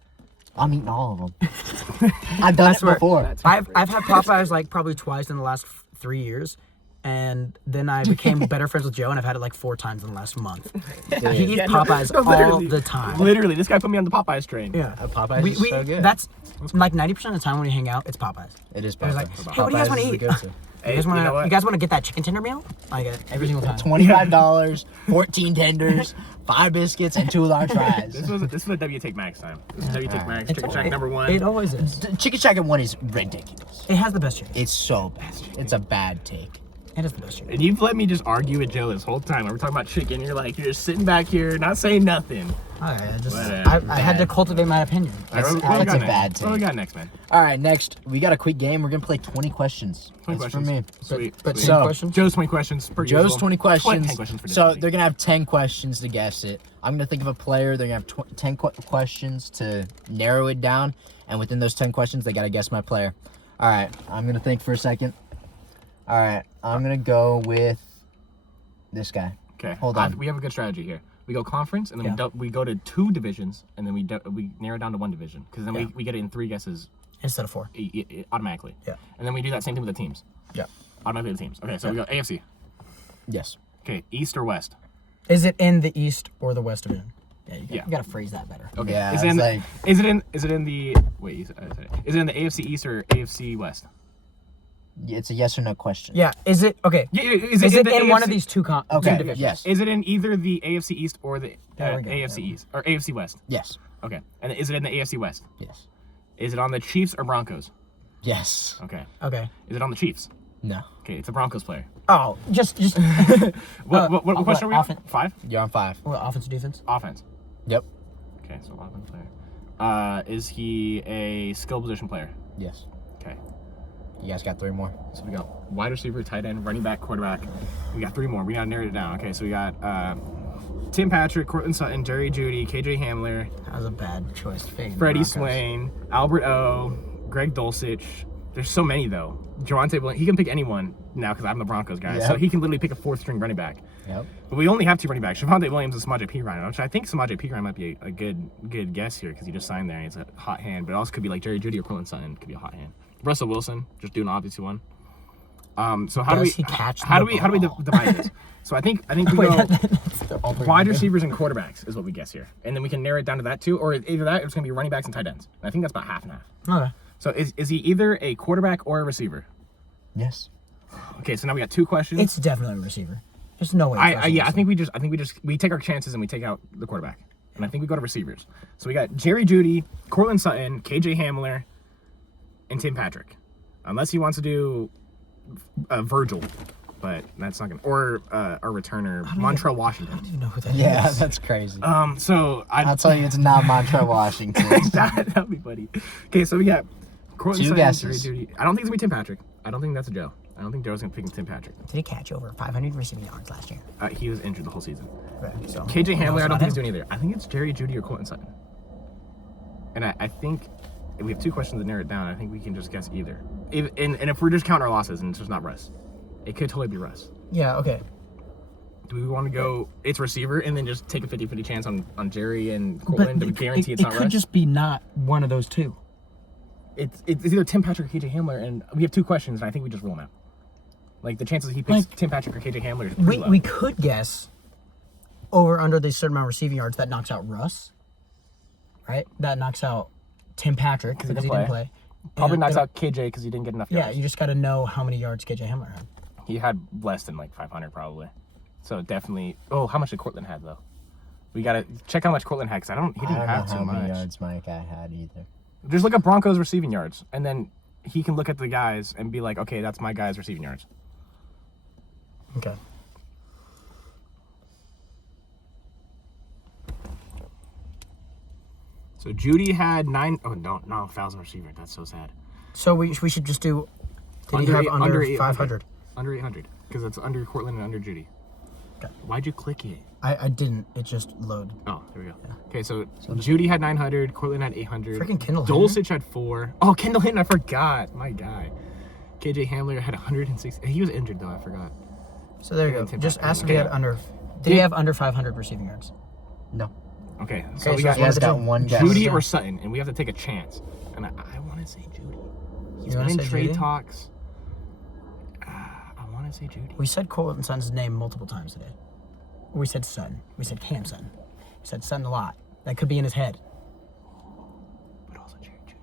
I'm eating all of them. I've done it swear. before. I've had Popeyes like probably twice in the last 3 years, and then I became better friends with Joe, and I've had it like 4 times in the last month. He eats Yeah, no, Popeyes no, all literally. the time. Literally, this guy put me on the Popeyes train. Yeah, Popeyes is so good. That's like 90% of the time when we hang out, it's Popeyes. It is I was Popeyes. like, hey, what do you guys want to eat? Hey, You guys want you know to? what? You guys want to get that chicken tender meal? I get it every single time. $25, 14 tenders, 5 biscuits, and 2 large fries. This was a W Take Max time. This is W Take Max. It's- Chicken Shack number 1. It always is. Chicken Shack at 1 is ridiculous. It has the best chicken. It's so bad. It's a bad take. It has the best chicken. And you've let me just argue with Joe this whole time. We're talking about chicken. You're like, you're just sitting back here, not saying nothing. I had to cultivate my opinion. That's What we a got bad next? What we take. got next, man? All right, next we got a quick game. We're gonna play 20 questions. 20 That's questions. for me. Sweet. But sweet. So, questions. Joe's 20 questions per Joe's usual. 20 questions. 10 questions for So Disney. they're gonna have 10 questions to guess it. I'm gonna think of a player. They're gonna have 10 questions to narrow it down, and within those 10 questions, they gotta guess my player. All right, I'm gonna think for a second. All right, I'm gonna go with this guy. Okay. Hold on. We have a good strategy here. We go conference, and then Yeah. we go to 2 divisions, and then we narrow it down to 1 division, because then Yeah. we get it in 3 guesses Instead of 4. automatically. Yeah. And then we do that same thing with the teams. Yeah. Automatically with the teams. Okay, so we go AFC. Yes. Okay, East or West? Is it in the East or the West Division? Yeah, you Yeah. gotta phrase that better. Okay. Yeah, Is it, it's in, like- is it in the wait? Is it in the AFC East or AFC West? It's a yes or no question. Yeah. Is it okay? Yeah, Is it the in one of AFC these two Okay. divisions? Yes. Is it in either the AFC East or the There we go, AFC there we go. East or AFC West? Yes. Okay. And is it in the AFC West? Yes. Is it on the Chiefs or Broncos? Yes. Okay. Okay. Is it on the Chiefs? No. Okay, it's a Broncos player. Oh, just What question are we on? offen- 5? You're on 5. what, offense or defense? Offense. Yep. Okay, so offense player. Is he a skill position player? Yes. Okay. You guys got 3 more. So we got wide receiver, tight end, running back, quarterback. We got 3 more. We gotta narrow it down. Okay, so we got Tim Patrick, Cortland Sutton, Jerry Jeudy, KJ Hamler, That was a bad choice. Fake Freddie Broncos. Swain, Albert O, Greg Dulcich. There's so many though. Javonte Williams. He can pick anyone now because I'm the Broncos guy. Yep. So he can literally pick a 4th string running back. Yep. But we only have 2 running backs. Javonte Williams and Samaje Perine, which I think Samaje Perine might be a good guess here because he just signed there and he's a hot hand. But it also could be like Jerry Jeudy or Cortland Sutton could be a hot hand. Russell Wilson, just doing an obvious one. So how Does do he catch how the do we ball? divide this? So I think we Wait, go that's all three. wide receivers and quarterbacks is what we guess here, and then we can narrow it down to that too, or either that or it's gonna be running backs and tight ends. And I think that's about half and half. Okay. So is he either a quarterback or a receiver? Yes. Okay, so now we got 2 questions. It's definitely a receiver. There's no way. it's I Russell yeah, I Wilson. think we take our chances and we take out the quarterback, and I think we go to receivers. So we got Jerry Jeudy, Cortland Sutton, KJ Hamler, and Tim Patrick, unless he wants to do Virgil, but that's not gonna, or our returner Montrell Washington. You know who that is? Yeah, that's crazy. So I'll tell you, it's not Montrell Washington. that'd be funny. Okay, so we got Cortland 2 Sutton, guesses. Jerry Jeudy. I don't think it's gonna be Tim Patrick. I don't think that's a Joe. I don't think Joe's gonna pick Tim Patrick. Did he catch over 500 receiving yards last year? He was injured the whole season. Okay, so KJ who knows Hamler, I don't about think he's him? doing either. I think it's Jerry Jeudy or Cortland Sutton. And I think if we have 2 questions to narrow it down, I think we can just guess either. And if we're just counting our losses and it's just not Russ, it could totally be Russ. Yeah. Okay. Do we want to go, it's receiver, and then just take a 50-50 chance on Jerry and Cortland to guarantee it's it not could Russ? just be not one of those two. It's either Tim Patrick or KJ Hamler, and we have 2 questions, and I think we just rule them out. Like, the chances he picks Tim Patrick or KJ Hamler is pretty low. We could guess over under the certain amount of receiving yards that knocks out Russ, right? That knocks out Tim Patrick because he didn't play. Probably And knocks then- out KJ because he didn't get enough Yeah, yards. you just got to know how many yards KJ Hamler had. He had less than like 500 probably. So definitely. Oh, how much did Cortland have though? We gotta check how much Cortland had because he didn't I have don't know too how many much. yards my guy had either. Just look up Broncos receiving yards, and then he can look at the guys and be like, okay, that's my guy's receiving yards. Okay. So Jeudy had 9. Oh no, 1,000 receiver. That's so sad. So we should just do. Did he Under have eight- under under eight- 500? Under 800. because it's under Cortland and under Judy. Okay. Why'd you click it? I didn't. It just loaded. Oh, there we go. Okay, so Judy had 900, Cortland had 800. Freaking Kendall Dulcich had 4. Oh, Kendall Hinton, I forgot. My guy. KJ Hamler had 160. He was injured though, I forgot. So there you And go. Tim Just Patrick. ask if he had under. Did he have under 500 receiving yards? No. Okay, Okay, so we so got You guys got between one guess. Judy or Sutton, and we have to take a chance. And I want to say Judy. He's You been wanna in say trade Judy? talks. I want to say Judy. We said Colton Sutton's name multiple times today. We said Sutton. We said Cam Sutton. We said Sutton a lot. That could be in his head. But also Jerry Judy.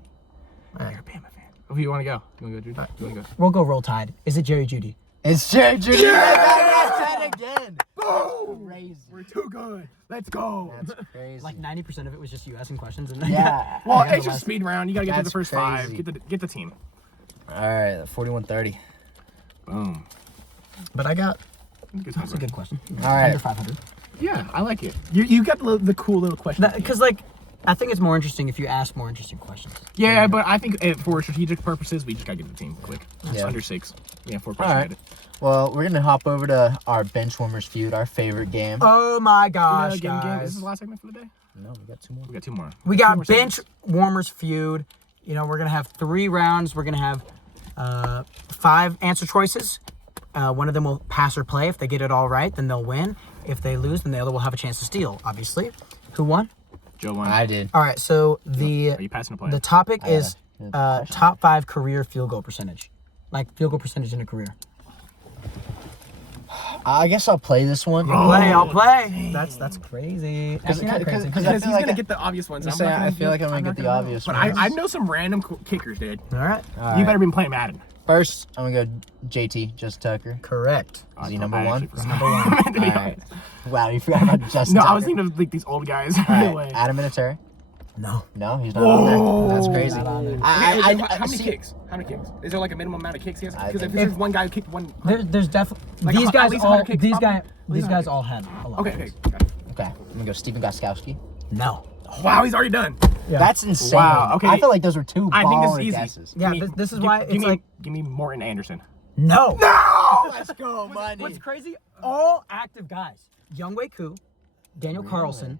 All right. You're a Bama fan. Oh, you want to go? You want to go, Judy? You want to go? We'll go Roll Tide. Is it Jerry Judy? It's Jerry Judy. Yeah! Again. Boom! Crazy. We're too good. Let's go. That's crazy. Like 90% of it was just you asking questions. And then Yeah. Well, I got it's the just last- speed round. You gotta get to the That's first 5. crazy. Get the team. All right, 41-30. Boom. But I got. Good That's a good question. All right. Under 500. Yeah, I like it. You got the cool little question. Because, like, I think it's more interesting if you ask more interesting questions. Yeah, but I think for strategic purposes, we just gotta get the team quick. It's Yeah. under 6. Yeah, 4 All questions. right. Well, we're going to hop over to our Benchwarmers feud, our favorite game. Oh my gosh, Game. This guys. is the last segment for the day. No, we got 2 more. We got 2 more. We Two got more Bench segments. Warmers feud. You know, we're going to have 3 rounds. We're going to have 5 answer choices. One of them will pass or play. If they get it all right, then they'll win. If they lose, then the other will have a chance to steal, obviously. Who won? Joe won. I did. All right, so Are you passing a play? the topic I gotta is do the question. top 5 career field goal percentage. Like, field goal percentage in a career. I guess I'll play this one. I'll play. That's crazy. Actually, not crazy. I Because feel he's like gonna get the obvious ones. I feel like I'm gonna get the obvious But ones. I know some random kickers, dude. All right. All You right. better be playing Madden. First, I'm gonna go JT, Justin Tucker. Correct. Is he number 1? Number 1. To be All right. honest. Wow, you forgot about Justin No, Tucker. I was thinking of like these old guys. All Right right, away. Adam Vinatieri. No. No, he's not on there. That's crazy. Not on there. How many see- kicks? How many kicks? Is there like a minimum amount of kicks he has? I Because if think- there's one guy who kicked one. There's definitely Like these at guys least all 100 kicks, these probably? guys At these least guys 100 all had a lot. Okay, of okay. kicks. Got it. Okay, I'm gonna go Steven Gostkowski. No. Wow, he's already done. Yeah. That's insane. Wow, okay. I feel like those were 2 I think this is baller easy. guesses. Yeah, Give me- this is give- why give it's me- like Give me Morton Anderson. no. No! Let's go, money. What's crazy? All active guys. Youngwei Koo, Daniel Carlson.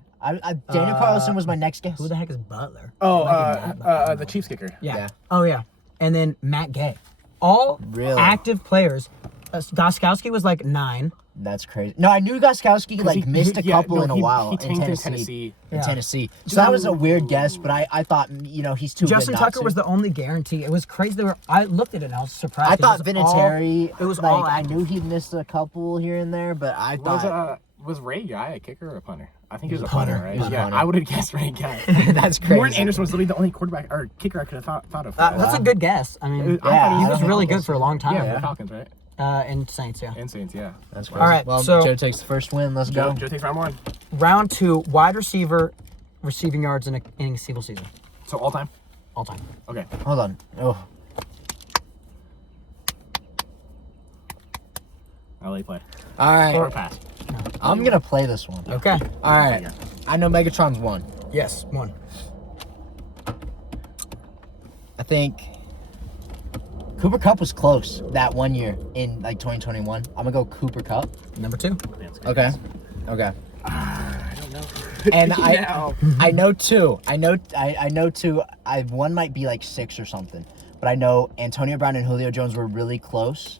Daniel Carlson was my next guess. Who the heck is Butler? Oh, Might be Matt, the Chiefs kicker. yeah. yeah. Oh yeah. And then Matt Gay. All Really? active players. Goskowski was like 9. That's crazy. No, I knew Gostkowski like missed a couple in a while He in tanked Tennessee. in Tennessee. In Yeah. Tennessee. So that was a weird guess, but I thought, he's too Justin good not Tucker to. was the only guarantee. It was crazy. I looked at it and I was surprised. I thought 'cause it was all- Vinatieri, It was like, all I active. knew he'd missed a couple here and there, but I thought Was Ray Guy a kicker or a punter? I think he was a Punter. punter, right? He was a Yeah, punter. I would have guessed Ray Guy. that's crazy. Morton Anderson was literally the only quarterback or kicker I could have thought of. That's a good guess. I mean, I thought he he was was really good good for a long time. yeah, the Falcons, right? And Saints, yeah. And Saints, yeah. That's crazy. All right, well, so- Joe takes the first win. Let's Joe go. takes round 1. Round 2, wide receiver, receiving yards in a single season, So all time. all time. Okay. Hold on. Oh, I'll let you play. all right. Or pass. I'm gonna play this one. Okay. All right. I know Megatron's 1. Yes, 1. I think Cooper Kupp was close that one year in like 2021. I'm gonna go Cooper Kupp. Number 2. Okay. Okay. I don't know. And Now. I know 2. I know 2. One might be like 6 or something. But I know Antonio Brown and Julio Jones were really close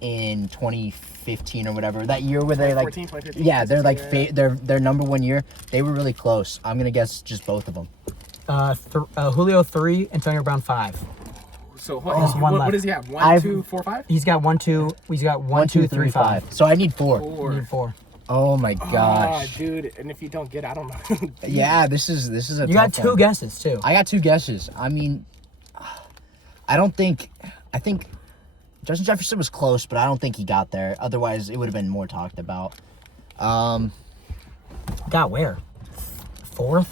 in 2015 or whatever. That year where they like 2015, yeah, they're like 2016, their number 1 year. They were really close. I'm gonna guess just both of them. Julio 3, Antonio Brown 5. So There's one what left. does he have? 1, I've- 2, 4, 5? He's got 1, 2. He's got 1, 2, 3, 5. So I need 4. You need 4. Oh my Ah, gosh. dude, and if you don't get, I don't know. Yeah, this is a You got tough 2 one. guesses too. I got 2 guesses. I mean, I think Justin Jefferson was close, but I don't think he got there. Otherwise, it would have been more talked about. Got where? 4th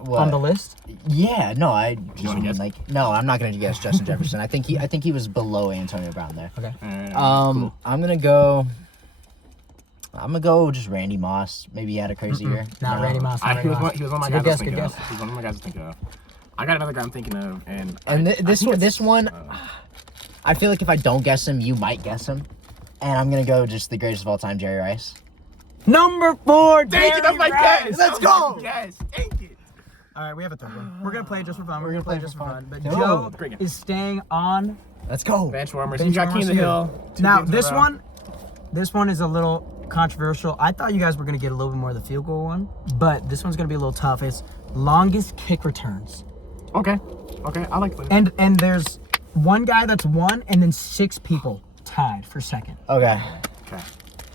What? on the list. Yeah, no, I just wanna mean, guess? like no, I'm not gonna guess Justin Jefferson. I think he was below Antonio Brown there. Okay. Cool. I'm gonna go just Randy Moss. Maybe he had a crazy year. Not Randy Moss. Not He Randy was Moss. one of my It's a guys I was good thinking guess. of. He's one of my guys I was thinking of. I got another guy I'm thinking of, and And I think this one, I feel like if I don't guess him, you might guess him. And I'm gonna go just the greatest of all time, Jerry Rice. Number 4, Dang it, that's my guess. Let's go. Yes, dang it. All right, we have a third one. We're gonna play it just for fun. We're gonna play it just for fun. But Go. Joe Great game. is staying on. Let's go. Benchwarmers. You got King of the Benchwarmers Hill. Two Now games in a this row. one is a little controversial. I thought you guys were gonna get a little bit more of the field goal one, but this one's gonna be a little tough. It's longest kick returns. Okay, I like it. And there's one guy that's won, and then 6 people tied for second. Okay. Okay.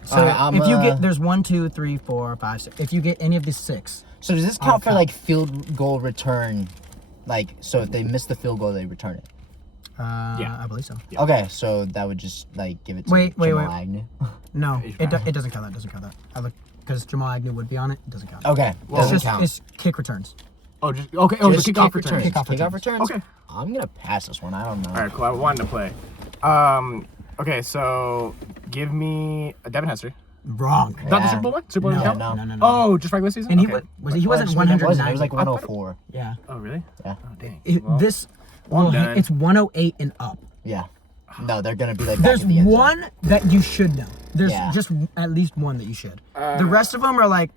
So Alright, if you get, there's 1, 2, 3, 4, 5, 6. If you get any of these 6, So does this count for count. like field goal return? Like, so if they miss the field goal, they return it. Yeah. I believe so. Yeah. Okay, so that would just like give it to Wait, Jamal wait. Agnew. No, He's it right. doesn't count that. Doesn't count that. I look because Jamal Agnew would be on it. It doesn't count. Okay, Well, doesn't It's just count. it's kick returns. Oh, just okay. Oh, Just the kickoff kick return. returns. Kickoff Kickoff returns. returns. Okay. I'm gonna pass this one. I don't know. All right, cool. I wanted to play. Okay, so give me a Devin Hester. Wrong. Not the Yeah. Super Bowl one? Super Bowl No, didn't no. count? No. Oh, just regular season? And he Okay. he wasn't It 190. was like 104. Yeah. Oh, really? Yeah. Oh, dang. It- this well, I'm well, done. it's 108 and up. Yeah. No, they're gonna be like. There's back at the end zone. one that you should know. There's Yeah. just at least one that you should. The rest of them are like.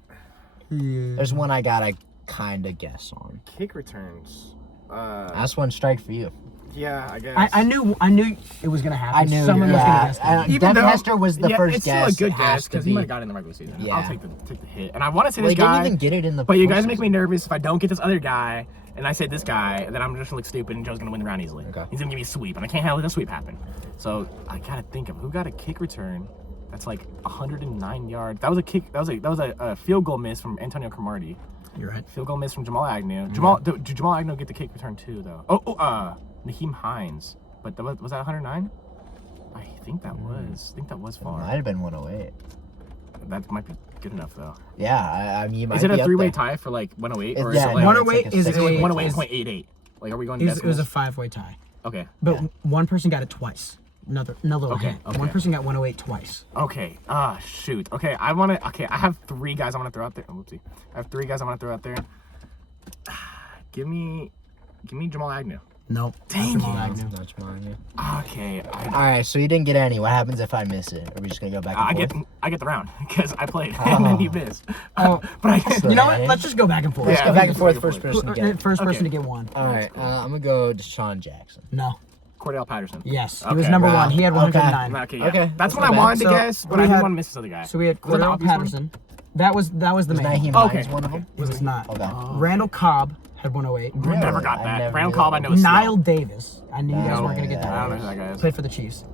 There's one I gotta kind of guess on. Kick returns. That's one strike for you. Yeah, I guess. I knew it was gonna happen. I knew. Someone was gonna guess that. Even Devin Hester was the first it's guess. still a good It has guess to because he be. might have got it in the regular season. Yeah. I'll take the hit. And I want to say Well, this he didn't guy, even get it in the. but you guys postseason. make me nervous if I don't get this other guy and I say this guy, then I'm just gonna look stupid and Joe's gonna win the round easily. Okay. He's gonna give me a sweep, and I can't let a sweep happen. So I gotta think of who got a kick return that's like 109 yards. That was a kick. That was a field goal miss from Antonio Cromartie. You're right. Field goal miss from Jamal Agnew. Mm-hmm. Did Jamal Agnew get the kick return too, though? Naheem Hines. But was that 109? I think that was. I think that was It far. might have been 108. That might be good enough though. Yeah, I mean, you might Is it be a up three-way there. tie for like 108, or Yeah, is it like 108 it's like a is six- a 108.88? Like, are we going to It was decimals? a 5-way tie, Okay. but one person got it twice. Another Okay, hint. okay. One person got 108 twice. Okay. Shoot. Okay. I have 3 guys I want to throw out there. Oh, whoopsie. I have 3 guys I want to throw out there. Give me Jamal Agnew. Nope. Dang Jamal it. Agnew. Not Jamal Agnew. Okay. All right, so you didn't get any. What happens if I miss it? Are we just gonna go back and forth? I get the round because I played and then you missed. Oh, But I So- you know what? Let's just go back and forth. Yeah. Go back and forth. Back First and person to get. First person Okay. to get one. All right, I'm gonna go Deshaun Jackson. No. Cordell Patterson. Yes, he was Okay. number Wow. 1. He had Okay. 109. Okay. Yeah. Okay, That's that's what not I bad. wanted to So, guess, but we I didn't had- want to miss this other guy. So we had Was that the Cordell obvious one? Patterson. That was the Was main. Naheem one. Okay. Hines one of them? It was not. Okay. Randall Cobb had 108. We never Really? got I that. never Randall knew Cobb, I that. know. is Niall slow. Davis. I knew you guys No, weren't gonna get yeah. I don't know that. who that guy is. Played for the Chiefs.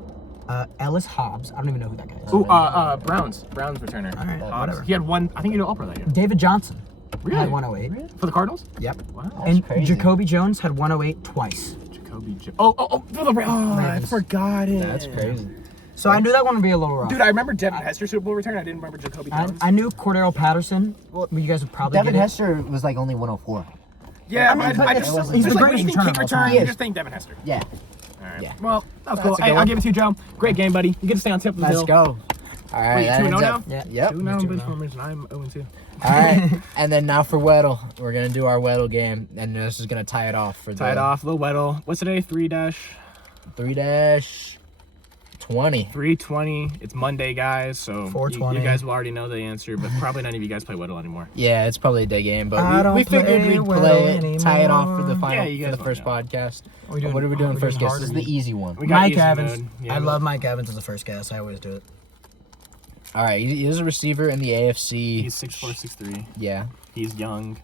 Ellis Hobbs. I don't even know who that guy is. Ooh, Browns returner. All right, Hobbs. whatever. He had one. I think he did All-Pro that year. David Johnson Really? had 108. For the Cardinals? Yep. Wow. That's And crazy. Jacoby Jones had 108 twice. Jacoby. For the Rams. I Ravens. forgot it. That's crazy. So I knew that one would be a little rough. Dude, I remember Devin Hester Super Bowl return. I didn't remember Jacoby Jones. I knew Cordell Patterson. Well, you guys would probably Devin get it. Hester was like only 104. yeah, I mean, but I he's just the like when greatest you think returner kick of all return, time. you just think Devin Hester. Yeah. All right. Yeah. Well, that was That's cool. a good Hey, I'll one. give it to you, Joe. Great game, buddy. You get to stay on tip of the Let's hill. go. All right. Wait, that 2-0 ends now? up- Yeah. Yep. 2 now, 2-0. Benchwarmers, and I'm 0-2. All right. And then now for Weddle, we're gonna do our Weddle game, and this is gonna tie it off for Tie it off. Lil Weddle. What's today? 3-20. 3:20. It's Monday, guys. So 4:20. you guys will already know the answer, but probably none of you guys play Weddle anymore. Yeah, it's probably a day game, I but don't we figured play we'd Weddle play it, tie it off for the anymore. final, Yeah, you for guys the first won't podcast. Are we doing- What are we doing are we first doing guess? This is harder? the easy one. We got Mike easy Evans. mode. Yeah, I love Mike Evans as the first guess. I always do it. All right, he is a receiver in the AFC. He's 6'4", 6'3". Yeah. He's young.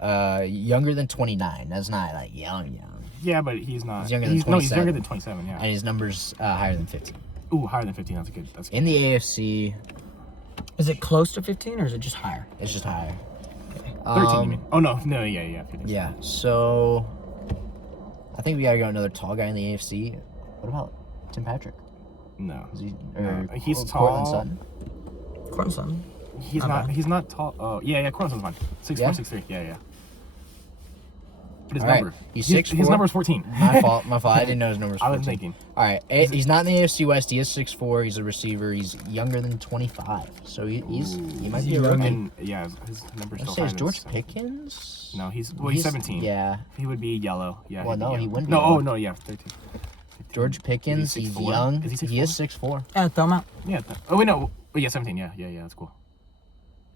Younger than 29. That's not like young. Yeah, but he's not. He's younger than he's 27. younger than 27. Yeah. And his number's higher than 15. Ooh, higher than 15. That's good. That's good. In the AFC, Is it close to 15 or is it just higher? it's just higher. 13, you mean? Oh no, yeah. 15. Yeah, so I think we gotta go another tall guy in the AFC. What about Tim Patrick? No. Is he, No, he's Cortland tall. Sutton? Clemson. He's Not not. bad. He's not tall. Oh, yeah. Cortland's fine. 6'4", Yeah? 6'3". Yeah. But his All right, number. he's his 6'4". number is 14. My fault. I didn't know his number was 14. I was thinking. All right, he's not in the AFC West. He is 6'4". He's a receiver. He's younger than 25. So he might be a rookie. And yeah, his number's Let's still say higher it's than George seven. Pickens. No, he's 17. Yeah. He would be yellow. Yeah. Well, he'd be no, he yellow. wouldn't be No, yellow. oh no, yeah, 13. George Pickens, Is he he's 6'4"? young. Is he He is 6'4"? 6'4". Yeah, throw him out. Yeah. Oh, wait, no. Oh, yeah, 17. Yeah, that's cool.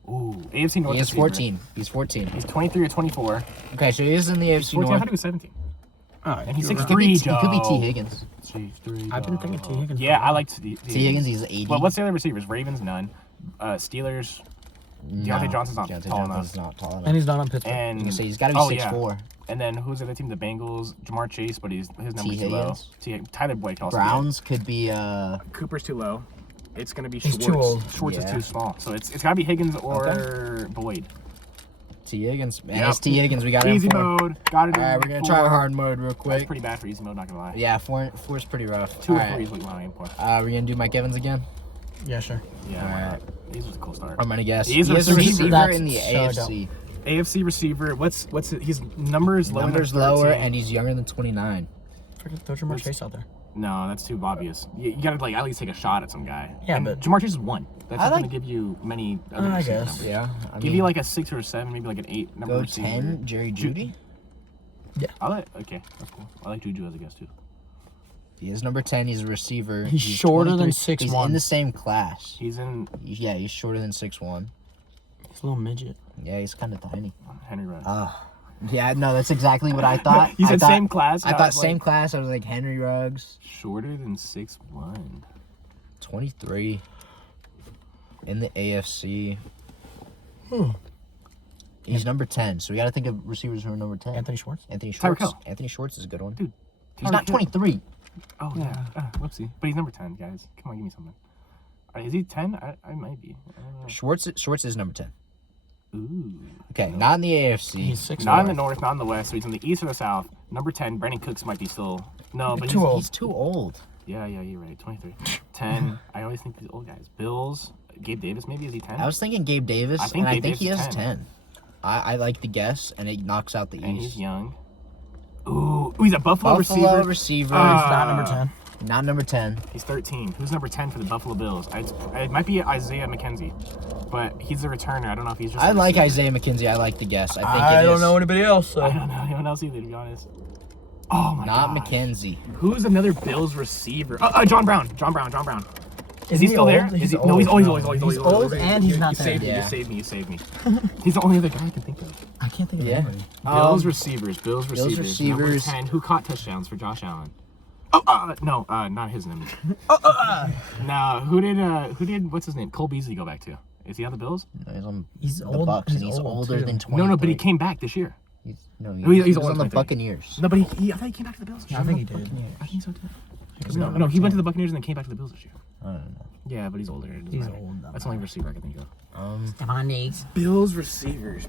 Ooh, AFC North. He is receiver. 14. He's 14. He's 23 or 24. Okay, so he is in the AFC 14. I North. thought he was 17. Oh, And he's you're 6'3", right. He could be T. Higgins. 6'3". I've been thinking T. Higgins. Yeah, I like T. T. Higgins, he's 80. Well, what's the other receivers? Ravens, none. Steelers, Deontay Johnson's not Deontay tall Johnson's enough. not tall enough. And he's not on Pittsburgh. And You can say he's got to be oh, 6'4". And then who's the other team? The Bengals, Jamar Chase, but his number's too low. Higgins? Tyler Boyd can also Browns could be Cooper's too low. It's gonna be He's Schwartz. too old. Schwartz Yeah. is too small, so it's gotta be Higgins or Boyd. T. Higgins. Man, Yep. it's T. Higgins. We got him. Easy for. mode. Got it. All right, we're gonna try hard mode real That's quick. pretty bad for easy mode. Not gonna lie. Yeah, four's pretty rough. 2 All or right. 3 is what you want to aim for. We're gonna do Mike Evans again. Yeah, sure. Yeah. All why right. not? These was a cool start. I'm gonna guess. He is a a receiver. receiver That's in the so AFC. AFC receiver. What's his numbers lower? Numbers than lower, 13. and he's younger than 29. Freaking throw Jamar Chase out there. No, that's too obvious. You gotta like at least take a shot at some guy. Yeah, and but- Jamar Chase is 1. That's I not like- gonna give you many other I receiver guess. numbers. Yeah. Give you like a 6 or a 7, maybe like an 8 number go receiver. 10. Jerry Jeudy. Okay, that's cool. I like Juju as a guess too. He is number 10. He's a receiver. He's shorter than 23. He's 6'1". in the same class. He's in Yeah, he's shorter than 6'1". He's a little midget. Yeah, he's kind of tiny. Henry Ruggs. Yeah, no, that's exactly what I thought. You I said thought- same class. I and thought was same like, class. I was like Henry Ruggs, Shorter than 6'1". 23, in the AFC. He's number 10, so we got to think of receivers who are number 10. Anthony Schwartz. Anthony Tyreek Schwartz. Hill. Anthony Schwartz is a good one. Dude, He's not 23. Oh yeah. Whoopsie. But he's number 10, guys. Come on, give me something. Is he 10? I might be. I don't know. Schwartz is number 10. Ooh. Okay, not in the AFC. He's 6'1". Not in the north, not in the west. So he's in the east or the south. Number 10, Brandon Cooks might be still. No, but Too old. He's too old. Yeah, you're right. 23. 10. I always think these old guys. Bills. Gabe Davis, maybe? Is he 10? I was thinking Gabe Davis, I think and I Gabe think he Davis is is 10. I like the guess, and it knocks out the And he's East. young. Ooh, he's a Buffalo Buffalo receiver. receiver. He's not number 10. Not number 10. He's 13. Who's number 10 for the Buffalo Bills? It might be Isaiah McKenzie, but he's a returner. I don't know if he's just. I a like receiver. Isaiah McKenzie. I like the guess. I think I it don't is know anybody else. So. I don't know anyone else either, to be honest. Oh my god. not McKenzie. Who's another Bills receiver? John Brown. John Brown. Is he he still there? old? Is He's he? No, he's old. old. He's old and he's not You saved there. me. Yeah. You saved me. He's the only other guy I can think of. I can't think of Yeah. anybody. Bills receivers. Bills receivers. receivers. Number 10. Who caught touchdowns for Josh Allen? No, not his name. No, who did? What's his name? Cole Beasley go back to? Is he on the Bills? No, he's on He's the old. Bucks, and he's old, older too. than 20. No, but he came back this year. He's he's on older the than 23. Buccaneers. No, but I thought he came back to the Bills this year. I think he did. I think so too. No, he went to the Buccaneers and then came back to the Bills this year. I don't know. Yeah, but he's older. It doesn't He's matter. old, though. That's the only receiver I can think of. Stephon Diggs. Bills receivers.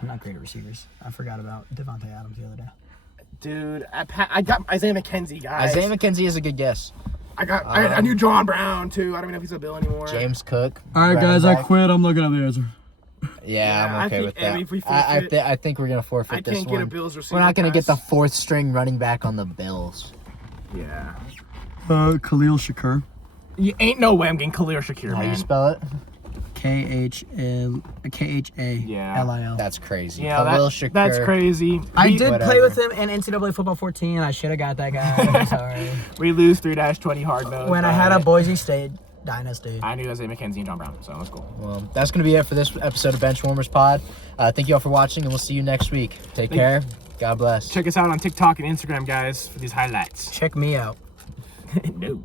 I'm not great at receivers. I forgot about Devontae Adams the other day. Dude, I got Isaiah McKenzie, guys. Isaiah McKenzie is a good guess. I knew John Brown too. I don't even know if he's a Bill anymore. James Cook. All right, running guys, I back. quit. I'm looking at the answer. Yeah, Yeah, I'm I okay think, with I that. mean, if we I forfeit- I think we're gonna forfeit I this can't one. get a Bills receiver. We're not gonna get the guys. fourth string running back on the Bills. Yeah. Khalil Shakur. You ain't no way I'm getting Khalil Shakir, How do man. you spell it? KHALIL. That's crazy. Yeah, Khalil that's Shakur. crazy. I We- did play Whatever. with him in NCAA football 14. I should have got that guy. I'm sorry. We lose 3-20 hard nose. When I had a Boise State dynasty. I knew Isaiah McKenzie and John Brown, so that's cool. Well, that's gonna be it for this episode of Benchwarmers Pod. Thank you all for watching, and we'll see you next week. Take care. God bless. Check us out on TikTok and Instagram, guys, for these highlights. Check me out. No.